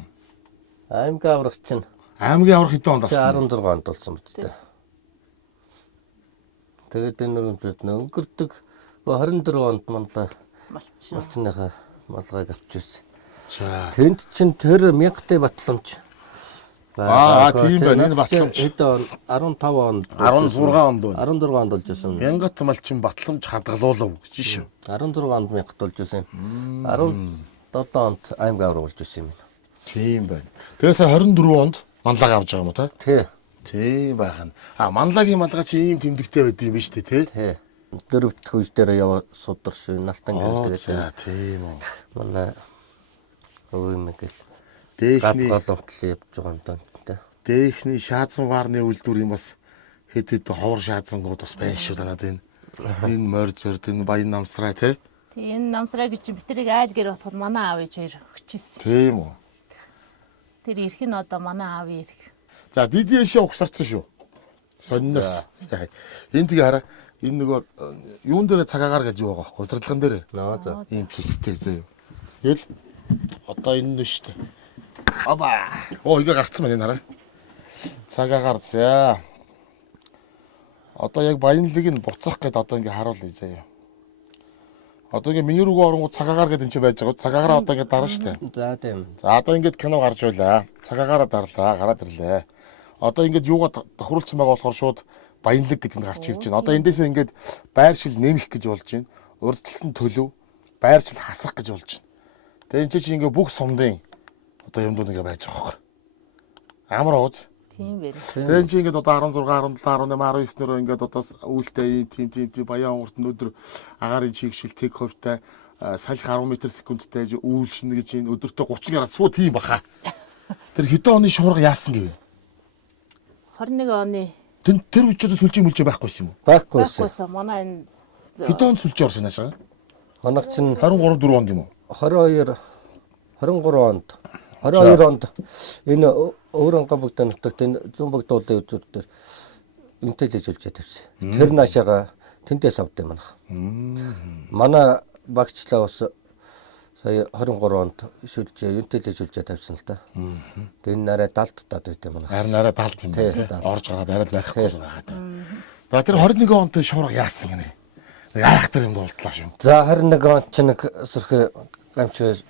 Аймгийн авраг чинь аймгийн авраг хэдэн онд болсон? 16 онд болсон биз дээ. Тэгээд энэ өргөнжлөлд өнгөрдөг 24 онд манлаа малчныхаа малгайг авч ирсэн. Тэнд чинь тэр мянгтай батламж. Тийм байна. Энэ батламж хэд он 15 онд 16 онд байна. 16 онд болж байсан. Мянгат малчин батламж хадгалуулав гэж шүү. 16 онд мянгат болж байсан. 17 онд аймаг авраг болж байсан юм. Тийм байна. Тэгээс 24 онд манлаг авч байгаа юм уу та? Тий. Тийм байна. Манлагийн малгай чи ийм тэмдэгтэй байдаг юм биш үү те? Тий. Дөрөвт хүйж дээр яваа сударш налтан гэлээ. Тийм үү. Манай өвөө мэгэл дээхний галавтал явж байгаа юм даа. Дээхний шаазан варны үйлдвэр юм бас хэд ховор шаазангууд бас байна шүү надад энэ. Энэ морь зөрд энэ баян намсраа тий. Тийм энэ намсраа гэж битрийг айл гэр болоход манай аав ээж хоёр өгчээсэн. Тийм үү. Тэр ирэх нь одоо манай аавын ирэх. За дидээшээ угсарсан шүү. Сонноос. Энэ тэгээ хараа энэ нөгөө юун дээр цагаагаар гэж юу байгаа байхгүй удирдлагын дээр. Ийм цэстэй зөө. Тэгэл одоо энэ нь шүү дээ. Аба. Игээ гарцсан байна энэ хараа. Цагаагаар заа. Одоо яг баянлыг нь буцах гэд одоо ингээ харуулъя заяа. Одоо ингээ миний рүүгээ оронгууд цагаагаар гэдэг энэ ч байж байгаа. Цагаагаараа одоо ингээ дарна шүү дээ. За тийм. За одоо ингээд кино гарч байлаа. Цагаагаараа дарлаа, гараад ирлээ. Одоо ингээд юугаа тохируулсан байгаа болохоор шууд баянлаг гэдэг нь гарч ирж байна. Одоо эндээсээ ингээд байршил нэмэх гэж болж байна. Урдчилсан төлөв, байршил хасах гэж болж байна. Тэгээ энэ чинь ингээд бүх сумдын одоо юмдууд ингээд байж байгаа хөөе. Амар ууз. Тийм байна. Тэгээ энэ чинь ингээд одоо 16, 17, 18, 19 нэр ингээд одоо үүлтэй тийм баян урт өдөр агаарын чигшил тэг хөвтэй салхи 10 м/с-тэй үүлшнэ гэж энэ өдөртөө 30 гараа суу тийм баха. Тэр хэдэн оны шуурга яасан гэв? 21 оны. Тэр үчиэд сүлжээ мүлжээ байхгүйсэн юм уу? Байхгүйсэн. Манай энэ хэдэн онд сүлжээ орсон наашаа? Манайх чинь 23 4 онд юм уу? 22 23 онд 22 онд энэ өөрөн габогд нутагт энэ зүүн богд дуулын үзүүр дээр интэлж үлжээ тавьсан. Тэр наашаага тэндээс авд юм манайх. Манай багчлаа бас сая 23 онд шүлжээ интэлж үлжээ тавьсан л да. Тэгээ энэ нараа далдтаад байт юм манайх. Харин нараа далд юм байна. Орж гараад арай л байхгүй байгаа даа. За тэр 21 онд шуурга яасан гинэ. Айхтар юм болтлаа шүү. За 21 онд ч нэг сөрхө гамшиг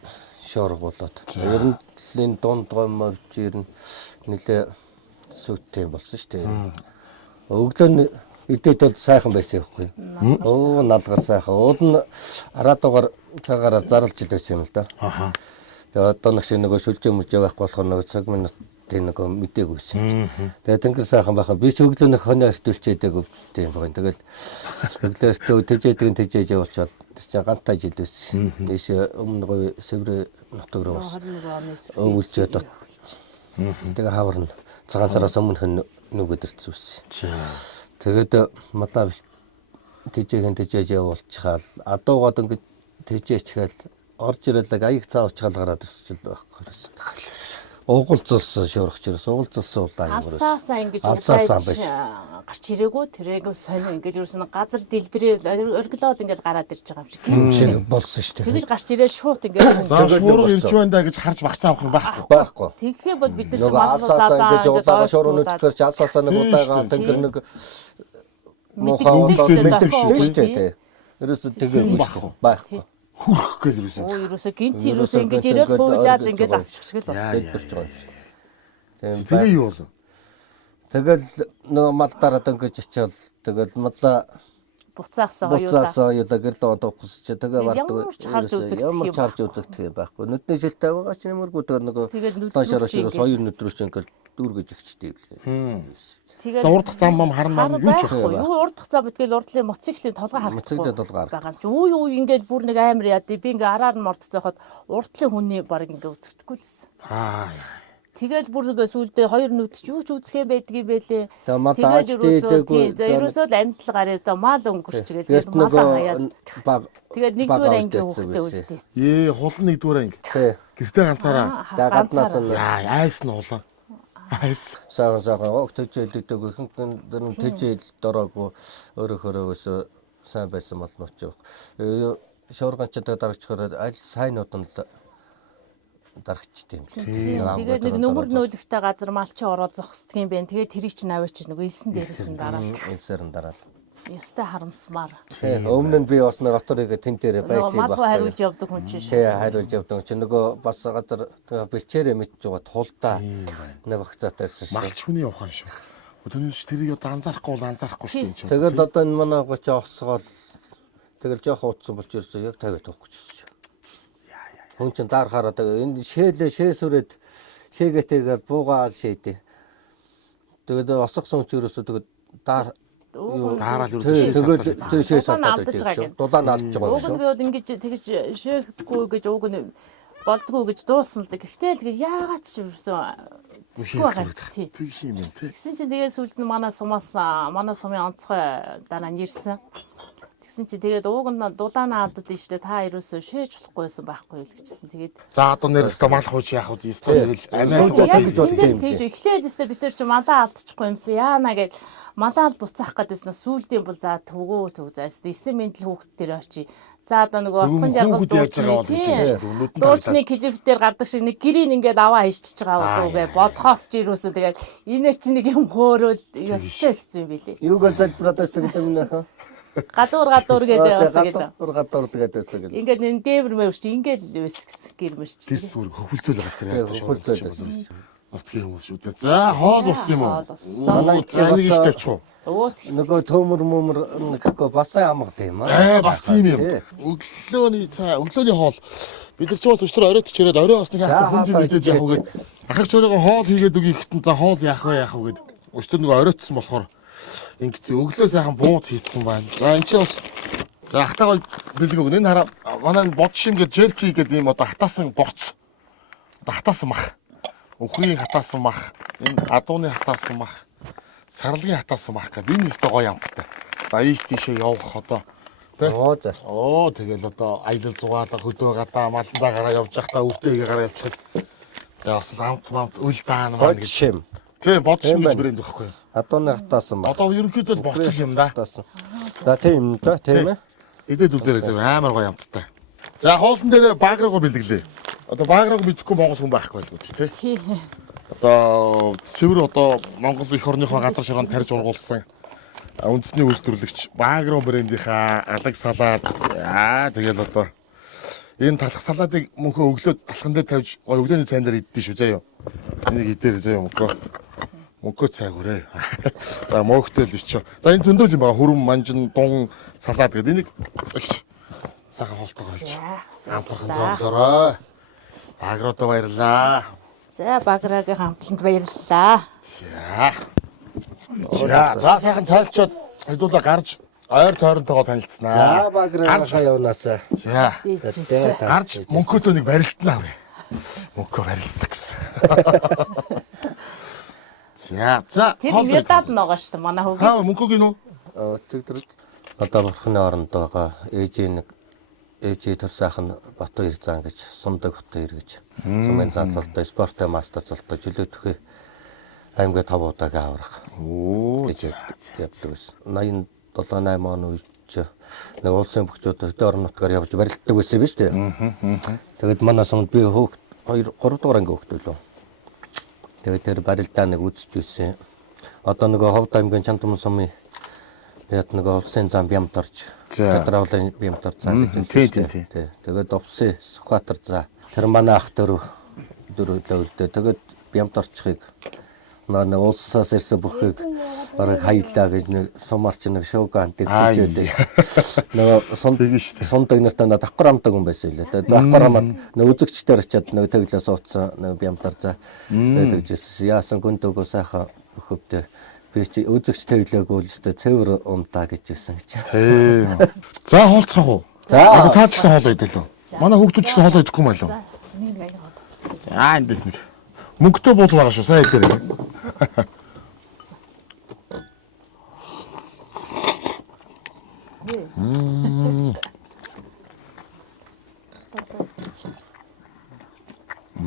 шуурга болоод. Ерөнхийдөө дундгой морж ирнэ нэлээ сүттэй болсон шүү дээ. Өглөө эдээд бол сайхан байсан юм байхгүй. Налгар сайхан. Уул нь араадуугаар цагаараа зарлж ил байсан юм л да. Тэгээ одоо нөгөө шүлжээ мүлжээ байхгүй болохоор нөгөө цаг минут нөгөө мдэггүйсэн. Тэгээ тэнгэр сайхан байхаа би ч өглөө нэг хоноо өртүүлчээдэг өвчтэй юм байна. Тэгэл өглөө тэжээдэг явуулчаал тэр чинь гантай жил байсан. Дэше өмнө гоё сэврэ нутаг руу бас өвлжээд тэгээ хаварна. Цагаан сараас өмнөх нүгэд ирсэн. Тэгээд малаа тэжээж явуулчихаал адуугаад ингээд тэжээчгээл орж ирэлэг аяг цаа уучгаал гараад ирсчил байхгүй. Угуулцсан шуургач ерөөс угуулцсан улаан ерөөс. Алсаасаа ингэж алсаасаа биш. Гарч ирээгүй тэрэг сонь ингээл ерөөс нь газар дэлбэрээ оргилол ингээл гараад ирж байгаа юм шиг. Шиг болсон шүү дээ. Тэгэж гарч ирээл шууд ингээл За шуурга ирж байна да гэж харж багцаа авах юм байхгүй. Тэгэхээ бод бид нар ч алсаасаа ингэж удаага шуургууд тэгэхээр ч алсаасаа нэг удаага тэнгэр нэг мохоо мэддэг шүү дээ. Ерөөс тэгээ байхгүй. Хүрх гэж юусэн. Ерөөсө гинт ерөөсө ингэж ирээл хуйлаад ингээд авчих шиг л болсон. Хэлбэрч байгаа юм шүү дээ. Тэгээ юу болов? Тэгэл нөгөө мал дараа дөнгөж очивол тэгэл малла буцаахсаа хоёулаа гэрл одоо хусч тэгээ барддаг. Ямар ч харж үзэгдэх юм байхгүй. Нүдний шилтэй байгаа ч нэмэргүй тэгээ нөгөө лоншороос ерөөс 2 өдрөөс ингээд дүүргэж өгчтэй юм. Тэгээд урдах зам мам харна юу ч байхгүй. Юу урдах зам битгээл урдлын моциклийн толгой харагдахгүй. Моциклийн толгой байгаа юм чи. Юу ингээд бүр нэг амар яа. Би ингээ араар нь мордцоохот урдлын хүний баг ингээ үзэгдэхгүй лсэн. Тэгэл бүр ингээ сүулдэ 2 нүд ч юу ч үзэх юм байдгийн байлээ. Тэгээд ерөөсөө ерөөсөө л амтал гараа мал өнгөрч тэгээд мал хаяал. Тэгээд нэгдүгээр ангийн хүүхдээ үлдээсэн. Хул нэгдүгээр анги. Гэртээ ганцаараа. Гаднаас нь айс нь улаан. Саагаа төжөөлдөг ихэнх дөрөв төжөөл дороогүй өөрөөхөөс сайн байсан болнооч юу. Шуурганчтай дарагчхаар аль сайнууд нь дарагчд юм лээ. Тэгээд нэг нөмөр нөөлөгтэй газар малчин ороод зогсдөг юм байна. Тэгээд тэрийг чинь аваач нэг элсэн дээрээс нь дараад. Элсээр нь дараад. Ястай харамсмаар. Өмнө нь би бас нэг оторыг тэн дээр байсан юм байна. Малгай хариулж явдаг хүн чинь. Хариулж явдаг чинь нөгөө бас газар бэлчээрээ мэдж байгаа тулдаа нэг багцаатай ирсэн шүү. Малч хүний ухаан шүү. Өдөрнөж тэрийг одоо анзаарахгүй шүү дээ. Тэгэл одоо энэ манай гоч осгоол тэгэл жоох утсан болж ирсэн яг 50 туухгүй ч шүү. Хүн чинь даарахаараа энэ шээсүрээд шээгээтэйгээр буугаал шээдэ. Тэгээд осгосон ч ерөөсөө тэгээд даар Дараал тэгээд шээс алдаад байдаг шүү. Дулаан алдаж байгаа шүү. Уг нь би бол ингэж тэгэж шээхгүй гэж уг нь болдгоо гэж дуусна л да. Гэхдээ л гэж яагаад ч юусэн тэсгүй байгаа юм чи тий. Тэг юм тий. Тэгсэн чинь тэгээд сүлд нь манай сумаас манай сумын онцгой дараа нэрсэн. Тэгсэн чи тэгээд ууг нь дулаанаа алдаад штэ та ерөөсөө шээж болохгүйсэн байхгүй л гэжсэн. Тэгээд за одоо нэрс тамаалах уу яах вэ эсвэл амиа гэж боддог юм. Тэгж эхлээд өстө бид нар чи малаа алдчихгүй юмсан яана гэж малаа л буцаах гэдээснэ сүулдийн бол за төвгөө төв за 9 минут л хүүхд дээр очие. За одоо нөгөө отхон жаргал дуучны дуучны клип дээр гардаг шиг нэг гэрийн ингээд аваа хийчихэж байгаа болов уу гэ бодхоос ч юусоо тэгээд энэ чи нэг юм хөөрөөл ёстой хэцүү юм билээ. Юугаар залбираад байсан гэдэг юм нөхөө. Гадуур гэдэг байсан гэлээ. Гадуур гэдэг гэлээ. Ингээд энэ дээвэр мэвч ингээд байсан гэсэн гэр мөрч. Тэр сүр хөвөлцөөл байгаа шүү. Хөвөлцөөл байсан. Отгийн хүмүүс шүү дээ. За хоол ус юм уу? Манай нэг иш тавьчих уу? Нөгөө төмөр мөмөр гэхгүй бас амгалт юм аа. Бас тийм юм. Өглөөний хоол бид нар ч бас өчтөр оройд чирээд орой бас нэг хаа хүнд мэдээд явах гээд ахирч оройгоо хоол хийгээд өгье ихтэн за хоол яах вэ гээд өчтөр нөгөө оройдсон болохоор ингэсэн өглөө сайхан бууз хийцэн байна. За энэ ч бас за хатаа бэлэг өгнө. Энэ хараа манай бодшим гэж желки гэдэг ийм одоо хатаасан борц. Одоо хатаасан мах. Өхрийн хатаасан мах, энэ адууны хатаасан мах, сарлагын хатаасан мах гэдэг энэ өстой гоё амттай. За ийш тийшээ явах одоо тэгэл одоо аялал зугаалаа хөдөө гадаа маландаа гараа явж байхдаа өвдөөгээ гараа явчихад за бас амт үл даана маань гэж шим. Тийм бодшим гэж брэнд байхгүй. Адууны хатаасан мах. Одоо ерөнхийдөө борцол юм да. За тийм да тийм ээ. Идээд үзээрэй зөв амар гоё амттай. За хоосон дээр баграагаа бэлгэлээ. Одоо баграагаа бидэхгүй Монгол хүн байхгүй л үү тий. Одоо цэвэр одоо Монгол их орныхоо газар ширгаанд тарьж ургуулсан үндэсний үйлдвэрлэгч Багроо брэндийнхаа алаг салаад тэгэл одоо энэ талах салаадыг мөнхөө өглөө талхан дээр тавьж өглөөний цайн дээр иддээ шүү заяа. Энийг идээр заяа мөнхөө цай хүрээ. За мөнхтэй л ичээ. За энэ зөндөөл юм байгаа хөрөм манжин дун салаад гэдэг энийг сайхан холтоо болж амтхан зоолороо. Багроодоо баярлаа. За Баграагийн хамтланд баярлалаа. За сайхан цайлчаад хэдүүлээ гарч ойр тойронтойгоо танилцсанаа. За Баграагаа явнаасаа. За гарч мөнхөөдөө нэг барилтнаа вэ. Мөнхөө барилтдаг гэсэн. За тэр медаль байгаа шүү дээ манай хүүгээ. Хаа мөнхөөг нь үү? Одоо бурхны оронд байгаа ээжийн нэг ээжээ төр сайхан Батбаяр зан гэж Сундаг Батбаяр гэж сумын заалтай спортын мастер золтой чөлөөтгөө аймгаа 5 удааг аврах. Гэж яддаг байсан. 87-8 он үед нэг улсын бөхчүүд хөдөө орон нутгаар явж барилддаг байсан биз дээ. Тэгээд манай сумд би хөөх 2 3 дугаар анги хөөхтөлөө. Тэгээд тэр барилдаа нэг үзэж үйсэн. Одоо нөгөө Ховд аймгийн Чантам сумын яг нөгөө улсын зам бямтарч чадравлын бямтар цаа гэж хэлсэн. Тэгээд Овсын Сүхбаатар за тэр манай ах дөрөв үлдээ. Тэгээд бямтарчхыг нэг улсаас ирсэн бүхийг бараг хаялаа гэж нэг сумарч нэг шуугаан тэгтээжээ. Нөгөө Сундаг нартай надад давхар амдаг хүн байсан лээ. Тэгээд давхар амад нэг үзэгчдэр очиад нэг тэглээ суудсан нэг бямтар за тэгжсэн. Яасан гүндөгөө сайхан хөвдөө би чи үзэгч тэглээгүй л өстой цэвэр умдаа гэж хэлсэн гэж. Тийм. За хоолцох уу? За. Та ч гэсэн хоол идэл үү? Манай хүүхдүүд ч хоол идэхгүй маа лөө. Эндээс нэг мөнгөтэй бууз байгаа шүү. Сайн идэрэй.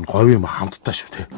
Говь юм хамтдаа шүү те.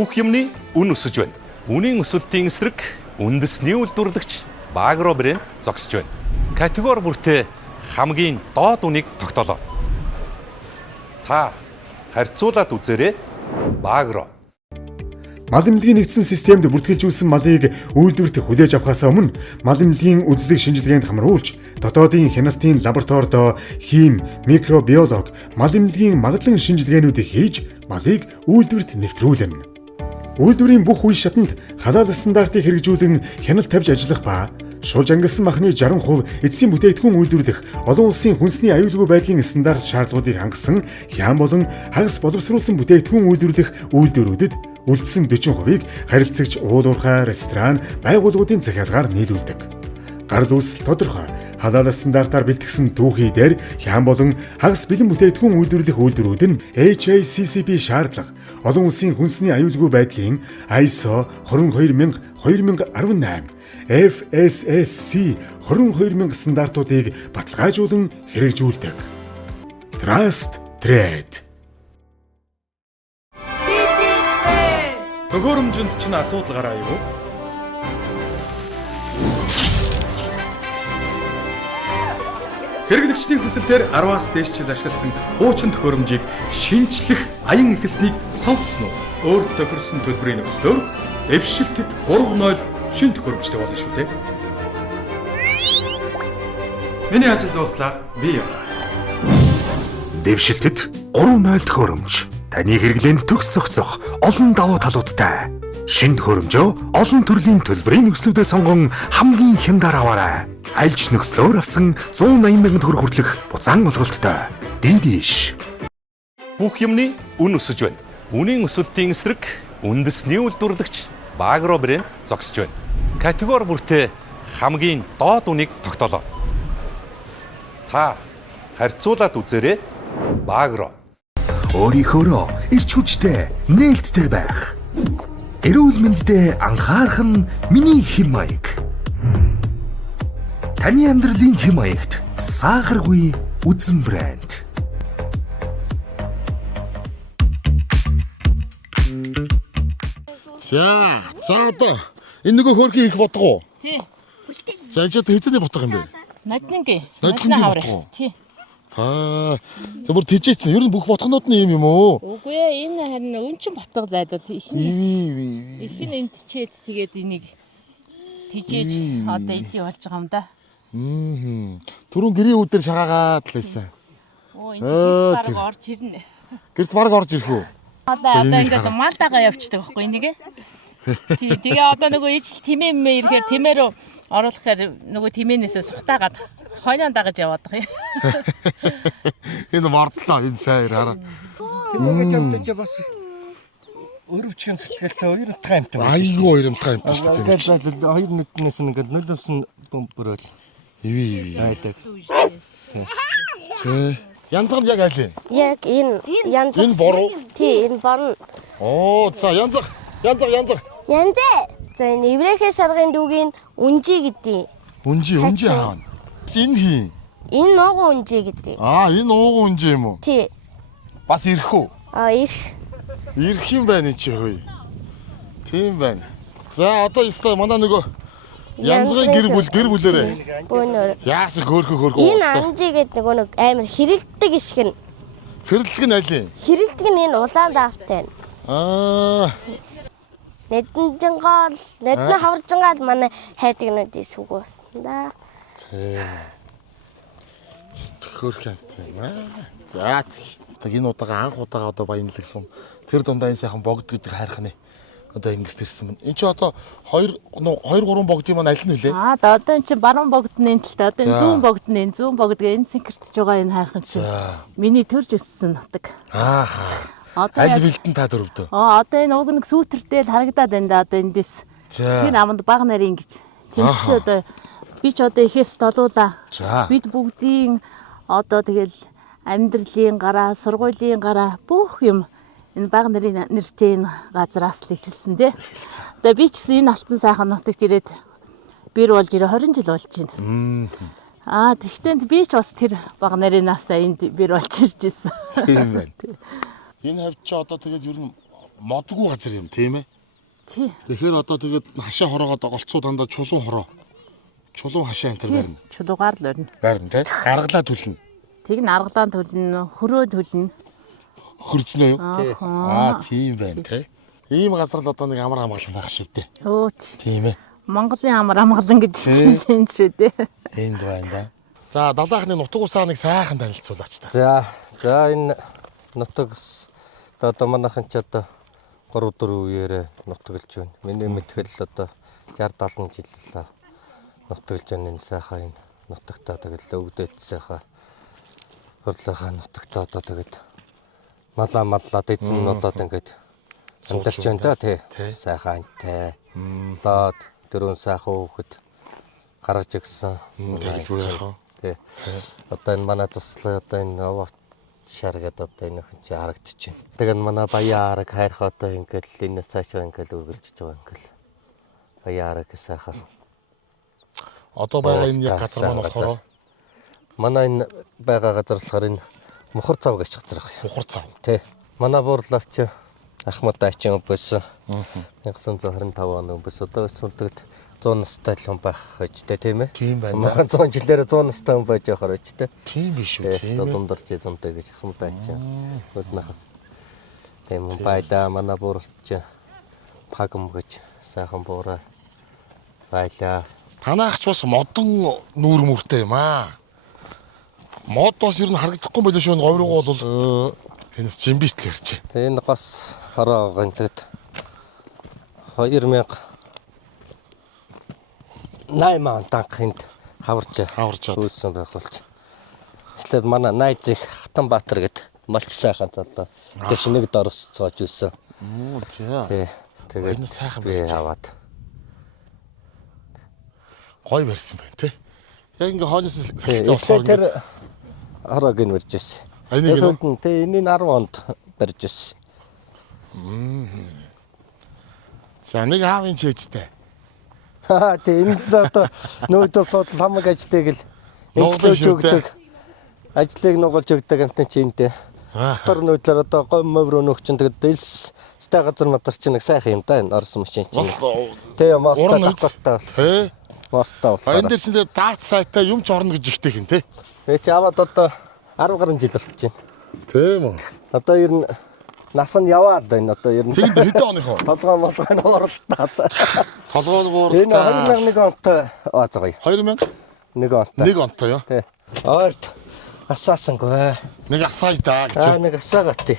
Бүх юмны үн өсөж байна. Үнийн өсөлтийн эсрэг үндэсний үйлдвэрлэгч Багро брэнд зогсож байна. Категори бүртээ хамгийн доод үнийг тогтоолоо. Та харьцуулаад үзээрэй. Багро. Мал эмнэлгийн нэгдсэн системд бүртгэлжүүлсэн малыг үйлдвэрт хүлээж авахаас өмнө мал эмнэлгийн үзлэг шинжилгээнд хамруулж дотоодын хяналтын лабораторид хим, микробиолог, мал эмнэлгийн магадлан шинжилгээнүүдийг хийж малыг үйлдвэрт нэвтрүүлнэ. Үйлдвэрийн бүх үе шатанд халаал стандартыг хэрэгжүүлэн хяналт тавьж ажиллах ба шулж ангилсан махны 60% эцсийн бүтээгдэхүүн үйлдвэрлэх олон улсын хүнсний аюулгүй байдлын стандарт шаардлагуудыг хангасан хяан болон хагас боловсруулсан бүтээгдэхүүн үйлдвэрлэх үйлдвэрүүдэд үлдсэн 40%-ийг харилцагч уул уурхай, ресторан, байгууллагуудын захиалгаар нийлүүлдэг. Гарал үүсэл тодорхой халаал стандартаар бэлтгэсэн түүхий дээр хяан болон хагас бэлэн бүтээгдэхүүн үйлдвэрлэх үйлдвэрүүд нь HACCP шаардлага олон улсын хүнсний аюулгүй байдлын ISO 22000-2018, FSSC 22000 стандартуудыг баталгаажуулан хэрэгжүүлдэг. Trust Trade. Төхөөрөмжөнд ч асуудал гараа юу? Хэрэглэгчдийн хүсэлтээр 10-аас дээш жил ашигласан хуучин төхөөрөмжийг шинжлэх аян ихэлснийг сонссон уу? Өөр тохирсон төлбөрийн нөхцлөөр дэвшилтэд 3.0 шин төхөөрөмжтэй болно шүү дээ. Миний ажил дууслаа. Би явлаа. Дэвшилтэд 3.0 төхөөрөмж. Таны хэрэглээнд төгс зохицох олон давуу талуудтай. Шинэ төхөөрөмжөө олон төрлийн төлбөрийн нөхцлүүдээ сонгон хамгийн хямдаар аваарай. Альж нөхцлөөр авсан 180 мянган төгрөг хүртэлх буцаан олголттой. Дидиш. Бүх юмны үн өсөж байна. Үнийн өсөлтийн эсрэг үндэсний үйлдвэрлэгч Багро брэнд зогсож байна. Категори бүртээ хамгийн доод үнийг тогтоолоо. Та харьцуулаад үзээрэй. Багро. Өөрийнхөөрөө эрч хүчтэй, нээлттэй байх. Эрүүл мэндэд анхаарах нь миний хэм маяг. Таны амьдралын хэм маягт сахаргүй үзэн брэнд. За одоо энэ нөгөө хөөрхий их бодгоо. Тий. За энэ ч хэзээ ботго юм бэ? Наднингийн. Наднингийн ботгоо. Тий. За бүр тийжээсэн. Ер нь бүх ботгонууд нь юм уу? Үгүй ээ, энэ харин өнчин ботго зайдвал их нь энтчээд тэгээд энийг тижээж одоо эдий болж байгаа юм да. Түрүүн гэрийн үүдээр шагаагаад л байсан. Энэ гэрт баг орж ирнэ. Гэрт баг орж ирэх үү? Одоо ингээд малдагаа явчихдаг байхгүй энийг. Тий, тэгээ одоо нөгөө ижил тимээ ирэхээр тимээ рүү оруулахаар нөгөө тимээнээсээ сухтаагаад хойноо дагаж яваад байгаа юм. Энэ мордлоо энэ сайн хараа. Тимээс явдаж бас өрөвчгэн сэтгэлтэй хоёр утга юмтай. Айгүй хоёр утга юмтай шүү дээ. Тэгээд хоёр нүднээс ингээд нулимсэн бөмбөрөөл. Иви. Айдаг. Тэ. Янзаг яг айлээ. Яг энэ янзаг. Энэ боруу. Тий, энэ борно. Оо, за янзаг. Янзаа. За энэ еврейхэн шаргын дүүгийн үнжи гэдэг. Үнжи хаана? Энэ хий. Энэ нууган үнжи гэдэг. Энэ нууган үнжи юм уу? Тий. Бас ирэх үү? Ирэх. Ирэх юм байна чи хөөе. Тийм байна. За одоо ёстой манай нөгөө янзгын гэр бүлээрээ. Бөөнөр. Яасан хөөрхөө. Энэ анжи гэдэг нөгөө нэг амар хэрэлдэг ишг нь. Хэрэлдэг нь аль юм? Хэрэлдэг нь энэ улаан даавтай. Нэдэн хаваржингаал манай хайдаг нүдийн сүг болсон да. Тийм. Хөөрхөн тийм аа. За энэ удаага анх удаага одоо баянлагсан. Тэр дундаа энэ сайхан богд гэдэг хайрх нь одоо ингэж тэрсэн мэн. Энд чи одоо 2 3 богдын маань аль нь вүлээ? Одоо энэ чи баруун богдны энэ талтай. Одоо энэ зүүн богд гээ энэ цэнхэртж байгаа энэ хайрхан чи. Миний төрж өссөн нутаг. Аль бэлдэн та дөрөвдөө. Одоо энэ уг нэг сүүтртэл харагдаад байна да одоо эндээс. Тэр аманд баг нарийн гэж. Тэнд чи одоо би ч одоо ихээс толуулаа. Бид бүгдийн одоо тэгэл амьдралын гараа, сургуулийн гараа бүх юм энэ баг нарын нэртэй энэ газраас л эхэлсэн дээ. Одоо би ч гэсэн энэ алтан сайхан нутагт ирээд бэр болж ирээ 20 жил болж байна. Тэгтээ би ч бас тэр баг нарынасаа энд бэр болж ирж ирсэн. Тийм байна. Энэ хавьд чи одоо тэгээд ер нь модгүй газар юм тийм ээ? Тий. Тэгэхээр одоо тэгээд хашаа хороогоо голцоо дандаа чулуун хороо. Чулуун хашаа энэ төр барина. Чулуугаар л барина. Барина тийм. Гаргалаа түлнэ. Тийг нь аргалаан түлнэ, хөрөө түлнэ. Хөрцнөө юу? Тийм байна тий. Ийм газар л одоо нэг амар амгалан байх шиг дээ. Тийм ээ. Монголын амар амгалан гэдэг чинь энэ шүү дээ. Энд байна да. За далайхны нутаг усаа нэг сайхан танилцуулаач та. За энэ нутаг одоо манайхан ч одоо 3-4 үеэрээ нутаглаж байна. Миний мэдхэл одоо 60-70 жил нутаглаж байна энэ сайхан энэ нутагтаа тэгэл өвдөж сайхан хурлахаа нутагтаа одоо тэгээд маллаад эзэн нь болоод ингээд амьдарч байна да тий. Сайхантай. Лоод дөрөв сайхан хүүхэд гаргаж игсэн. Тий. Одоо энэ манай туслаа одоо энэ овоо шаргаад одоо энэ хүн чи харагдчих байна. Тэгээд манай баян арга хайрх одоо ингээд энэс цаашаа ингээд үргэлжиж байгаа ингээд баян арга сайхан. Одоо байгаа энэ яг газар маань болохоор манай энэ байгаа газар болохоор энэ мухар цав гэж газар байгаа. Мухар цав. Тий. Манай буурлавч Ахмад Дачин өмбөс 1925 оны өмбөс одоо сүлдэгт 100 настай л хүн байх гэж тийм ээ. Тийм байна. Махан 100 жилээр 100 настай хүн байж явахаар байж тийм. Тийм биш үү тийм. Долондорч зөнтэй гэж Ахмад Дачин. Сүлднах. Тийм байлаа манай буурлавч Пагам гэж сайхан буураа байлаа. Танаач бас модон нүүр мөртэй юм аа. Мод бас ер нь харагдахгүй байлаа шүү. Говьруу бол энэс жимбит л ярьж. Тэгээ энэ гас хороо байгаа энэ 2000 8 танх энд хаварж үүссэн байх болж. Эхлээд манай найз их Хатанбаатар гэд малч сайхан залуу. Тэш нэг дорос цоож үүссэн. Тий. Тэгээд сайхан би аваад гой барьсан байна тий. Яг ингээ хойноос эхлээд тэр хорог ин барьж байсан. Тэсэлтэн тий энэ 10 онд барьж байсан. За нэг аавын чийжтэй. Тий энэ л одоо нөөдөл судал хамаг ажлыг л нуглаж өгдөг. Ажлыг нугалж өгдөг амтан чинтэй. Дотор нөөдлөр одоо гом мөврөө нөхчин тэгээд дэлс стай газар мадар чинь нэг сайхан юм да энэ орсон машин чинь. Тий мостаа давталтай бол. Мостаа бол. Энэ дээр чинь даат сайтай юм ч орно гэж ихтэй хин тий. Чи аваад одоо 10 гаруй жил болж байна. Тийм үү. Одоо ер нь нас нь яваа л энэ одоо ер нь. Тэгэд хэдэн оных вэ? Толгойн ууралтаа. Толгойн ууралтаа. Энэ 2001 онтой заяа. 2001 онтой. Нэг онтой юу? Тий. Ойрт асаасангүй. Нэг асаа даа гэж. Нэг асаагаа тий.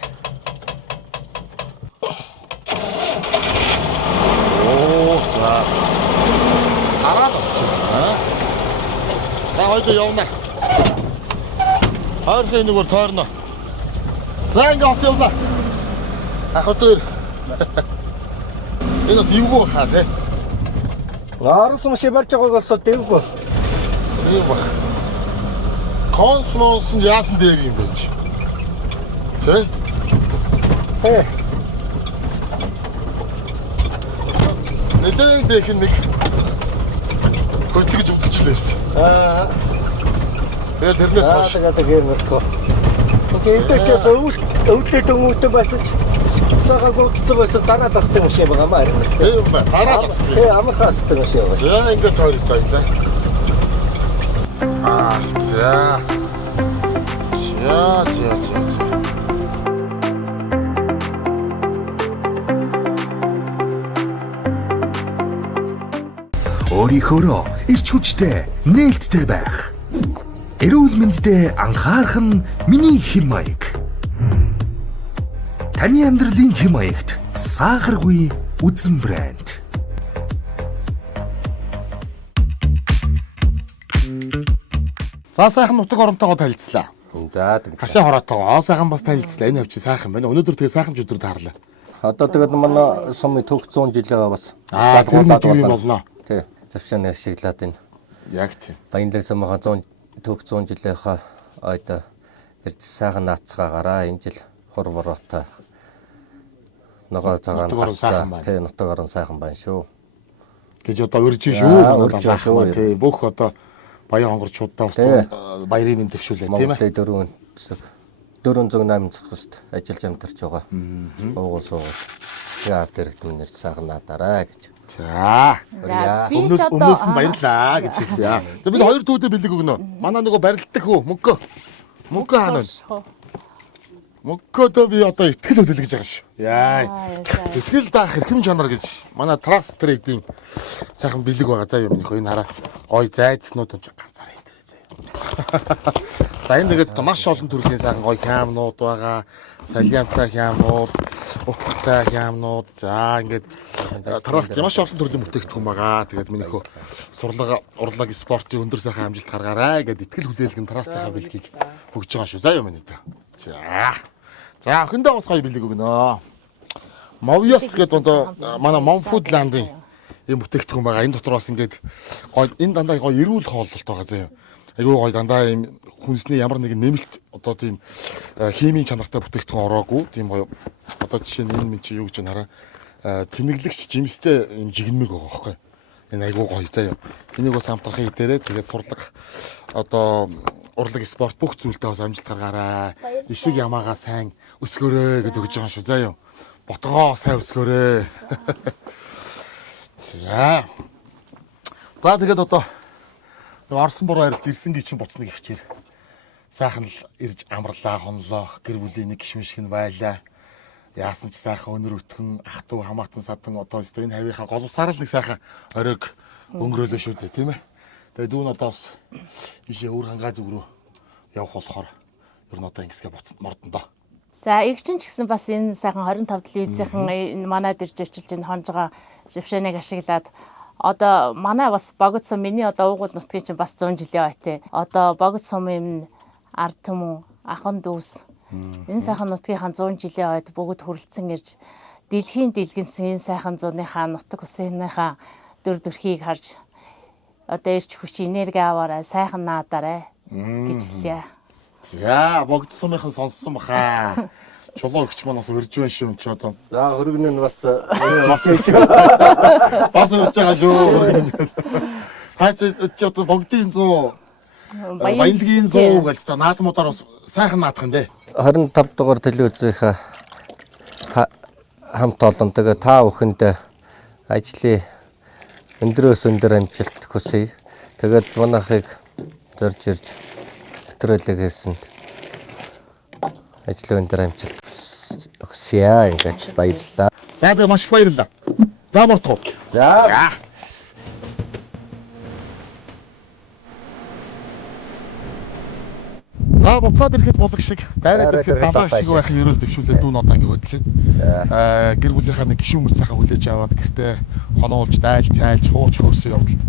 хоёул явна. Хайрхын нэгээр тойрно. За ингээ хот явлаа. Ах өдөр. Энэс юугаа хаа те. Арус маш барьж байгааг олсоо дэвгүй. Юу ба. Консмос нь яасан дээр юм бэ чи? Тэ? Нэлээд дэх нэг хөтлөж удчихлээсэн. Тэгээд тэрнээс хойш тэгээд мөркөө. Тэгээд ч өвлөд өнгөтэй басаж сага гүйтсэн байсан дараа тасдаг машин байгаа маа харин нэстэ. Тийм ба. Дараа тасдаг. Тий, амархаас тасдаг машин байгаа. За ингээд тойрч байлаа. За. Өөрийнхөө эрч хүчтэй, нээлттэй байх. Эрүүл мэндэд анхаарах нь миний хэм маяг. Таны амьдралын хэм маягт сахаргүй үзэн брэнд. За сайхан нутаг оронтойгоо танилцлаа. За хашаа хороотойгоо сайхан бас танилцлаа. Энэ хавчи сайхан байна. Өнөөдөр тэгээ сайхан өдөр таарлаа. Одоо тэгээд манай сумын төгс 100 жилээ бас залгуулад болно. Тий. Завшааны ашиглаад энэ. Яг тийм. Баянлаг сумынхаа 100 төгс 100 жилийнхаа ойд ирж сайхан наацгаагаараа энэ жил хур бороотой ногоо цагаан хатсан. Тий, нутаг орон сайхан байна шүү. Гэж одоо урьж шүү. Тий, бүх одоо баян хонгорчуудаа бас баярын мэнд төвшүүлээ тийм ээ. 408 цагт ажиллаж амьдарч байгаа. Уугуул суугуул. Яар дэрэгдэн нэрч сайхан наадаарай гэж. За. Би ч одоо өмнөөс нь баярлаа гэж хэлье. За бид хоёр дүүдээ бэлэг өгнө. Манай нөгөө барилддаг хөө мөнгө. Мөнгө хаана вэ? Мөнгөдөө би одоо ихтгэл хөдөлгөж байгаа шүү. Яа. Ихтгэл даах хэрхэм чанар гэж манай Trust Trade-ийн сайхан бэлэг байгаа. За юм нөхөө энэ хараа. Гой зайдснууд юм ганцаараа хэлээ заяа. За энэ нэгэд маш олон төрлийн сайхан гой хямнууд байгаа. Салиантай хямнууд, утгатай хямнууд. За ингээд Trust маш олон төрлийн бүтээгдэхүүн байгаа. Тэгээд минийхөө сурлага урлаг спортын өндөр сайхан амжилт гаргаарай гэдэг ихтгэл хөдөлгөн Trust-ийн бэлгийг өгж байгаа шүү. За юм энэ. За охиндоо бас гоё бэлэг өгнө. Мовьёс гэдэг одоо манай Monfoodland-ын юм бүтээгдэхүүн байгаа. Энэ дотор бас ингээд гоё энэ дандаа гоё эрүүл хооллолт байгаа заяа. Айгүй гоё дандаа юм хүнсний ямар нэгэн нэмэлт одоо тийм химийн чанартай бүтээгдэхүүн ороогүй. Тийм гоё одоо жишээ нь энэ минь чи юу гэж хараа. Цэнэглэгч жимстэй юм жигнэмэг байгаа байхгүй. Энэ айгүй гоё заяа. Энийг бас хамтрахын хитээрээ тэгээд сурлага одоо урлаг спорт бүх зүйлдээ бас амжилт гаргаарай. Ишиг ямаагаа сайн өсгөөрэй гэдэг өгж байгаа шүү заяа. Ботгоо сайн өсгөөрэй. За. За тэгээд одоо Орсон бороо ирж ирсэн гээ чинь буцна гэх чир. Сайхан л ирж амарлаа, хонлоо, гэр бүлийн нэг гişмшиг нь байлаа. Яасан ч сайхан өнөр өтгөн, ах トゥ хамаатан садан одоо энэ хавийнхаа головсаар л нэг сайхан оройг өнгөрөөлөө шүү дээ, тийм ээ. Тэгээд дүүн одоо бас ишээ өөр хангаа зүг рүү явах болохоор ер нь одоо ингэсгээ буцанд мордон доо. За эгчин ч гэсэн бас энэ сайхан 25 телевизийнхэн энэ манад ирж очилж энэ хонж байгаа жившэнэг ашиглаад одоо манай бас богд сум миний одоо уугуул нутгийн чинь бас 100 жилийн ойтэй. Одоо богд сумын ард түмэн ахан дүүс энэ сайхан нутгийнхаа 100 жилийн ойд бүгд хүрэлцэн ирж дэлхийн дэлгэнсэн энэ сайхан зууныхаа нутаг усынхаа дүр төрхийг харж одоо ирч хүч энерги аваарай, сайхан наадаарай гэж хэлье. За богд сумынхан сонссон баха. Чулуу өгч манаас өрж байна шүү чи одоо. За хөргөн нь бас бас өрж байгаа шүү. Хаач чи одоо богдын 100 баялагын 100 гэж та наадмуудаар бас сайхан наадах юм дээ. 25 дугаар телевизийнхаа хамт олон тэгээ та бүхэнд ажлын өндрөөс өндөр амжилт хүсье. Тэгээд манайхыг зорж ирж нэвтрүүлэг хийсэнд ажлын өндөр амжилт хүсье. Ингээд баярлалаа. За тэгээ маш их баярлалаа. За мортоо. За. За буцаад ирэхэд булаг шиг, дайраад ирэхэд далаа шиг байх ерөөл төвшүүлээд дүүн одоо ингэ хөдлөө. Гэр бүлийнхаа нэг гişүүн мөр сайхан хүлээж аваад гэртээ хоноолж, дайлж, цайлж, хууч хөөсөө явдал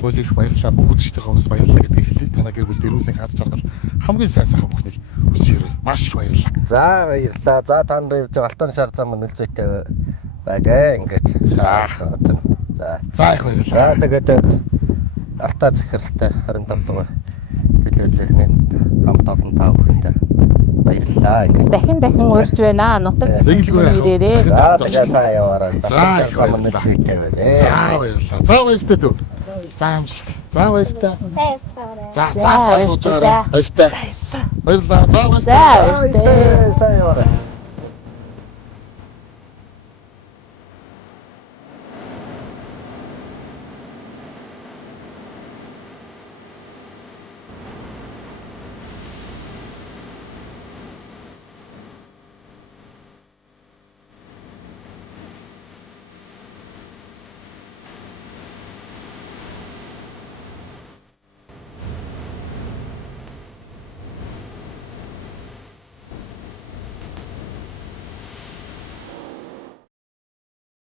Гуйлих баярлалаа. Бүх үзэгчдийн өмнөөс баярлалаа гэдгийг хэлье. Танай гэр бүл дэрүүлийн хаз жаргал хамгийн сайн сайхан бүхнийг хүсье. Маш их баярлалаа. За баярлалаа. За та нарын явж байгаа алтан шар зам нөлөөтэй байгаа ингээд. За их баярлалаа. За тэгээд алтаа захиралтай 25 дугаар телевизэнд хамт олон тав хүнтэй баярлалаа. Дахин уурж байна. Нутаг ирээрээ. За тэгээ сайн яваарай. За зам нөлөөтэй байна. За баярлалаа. За баяртай дүү. За амжилт. За баяртай. За баяртай. Баярлалаа. За баяртай. За баяртай. Сайн яваарай.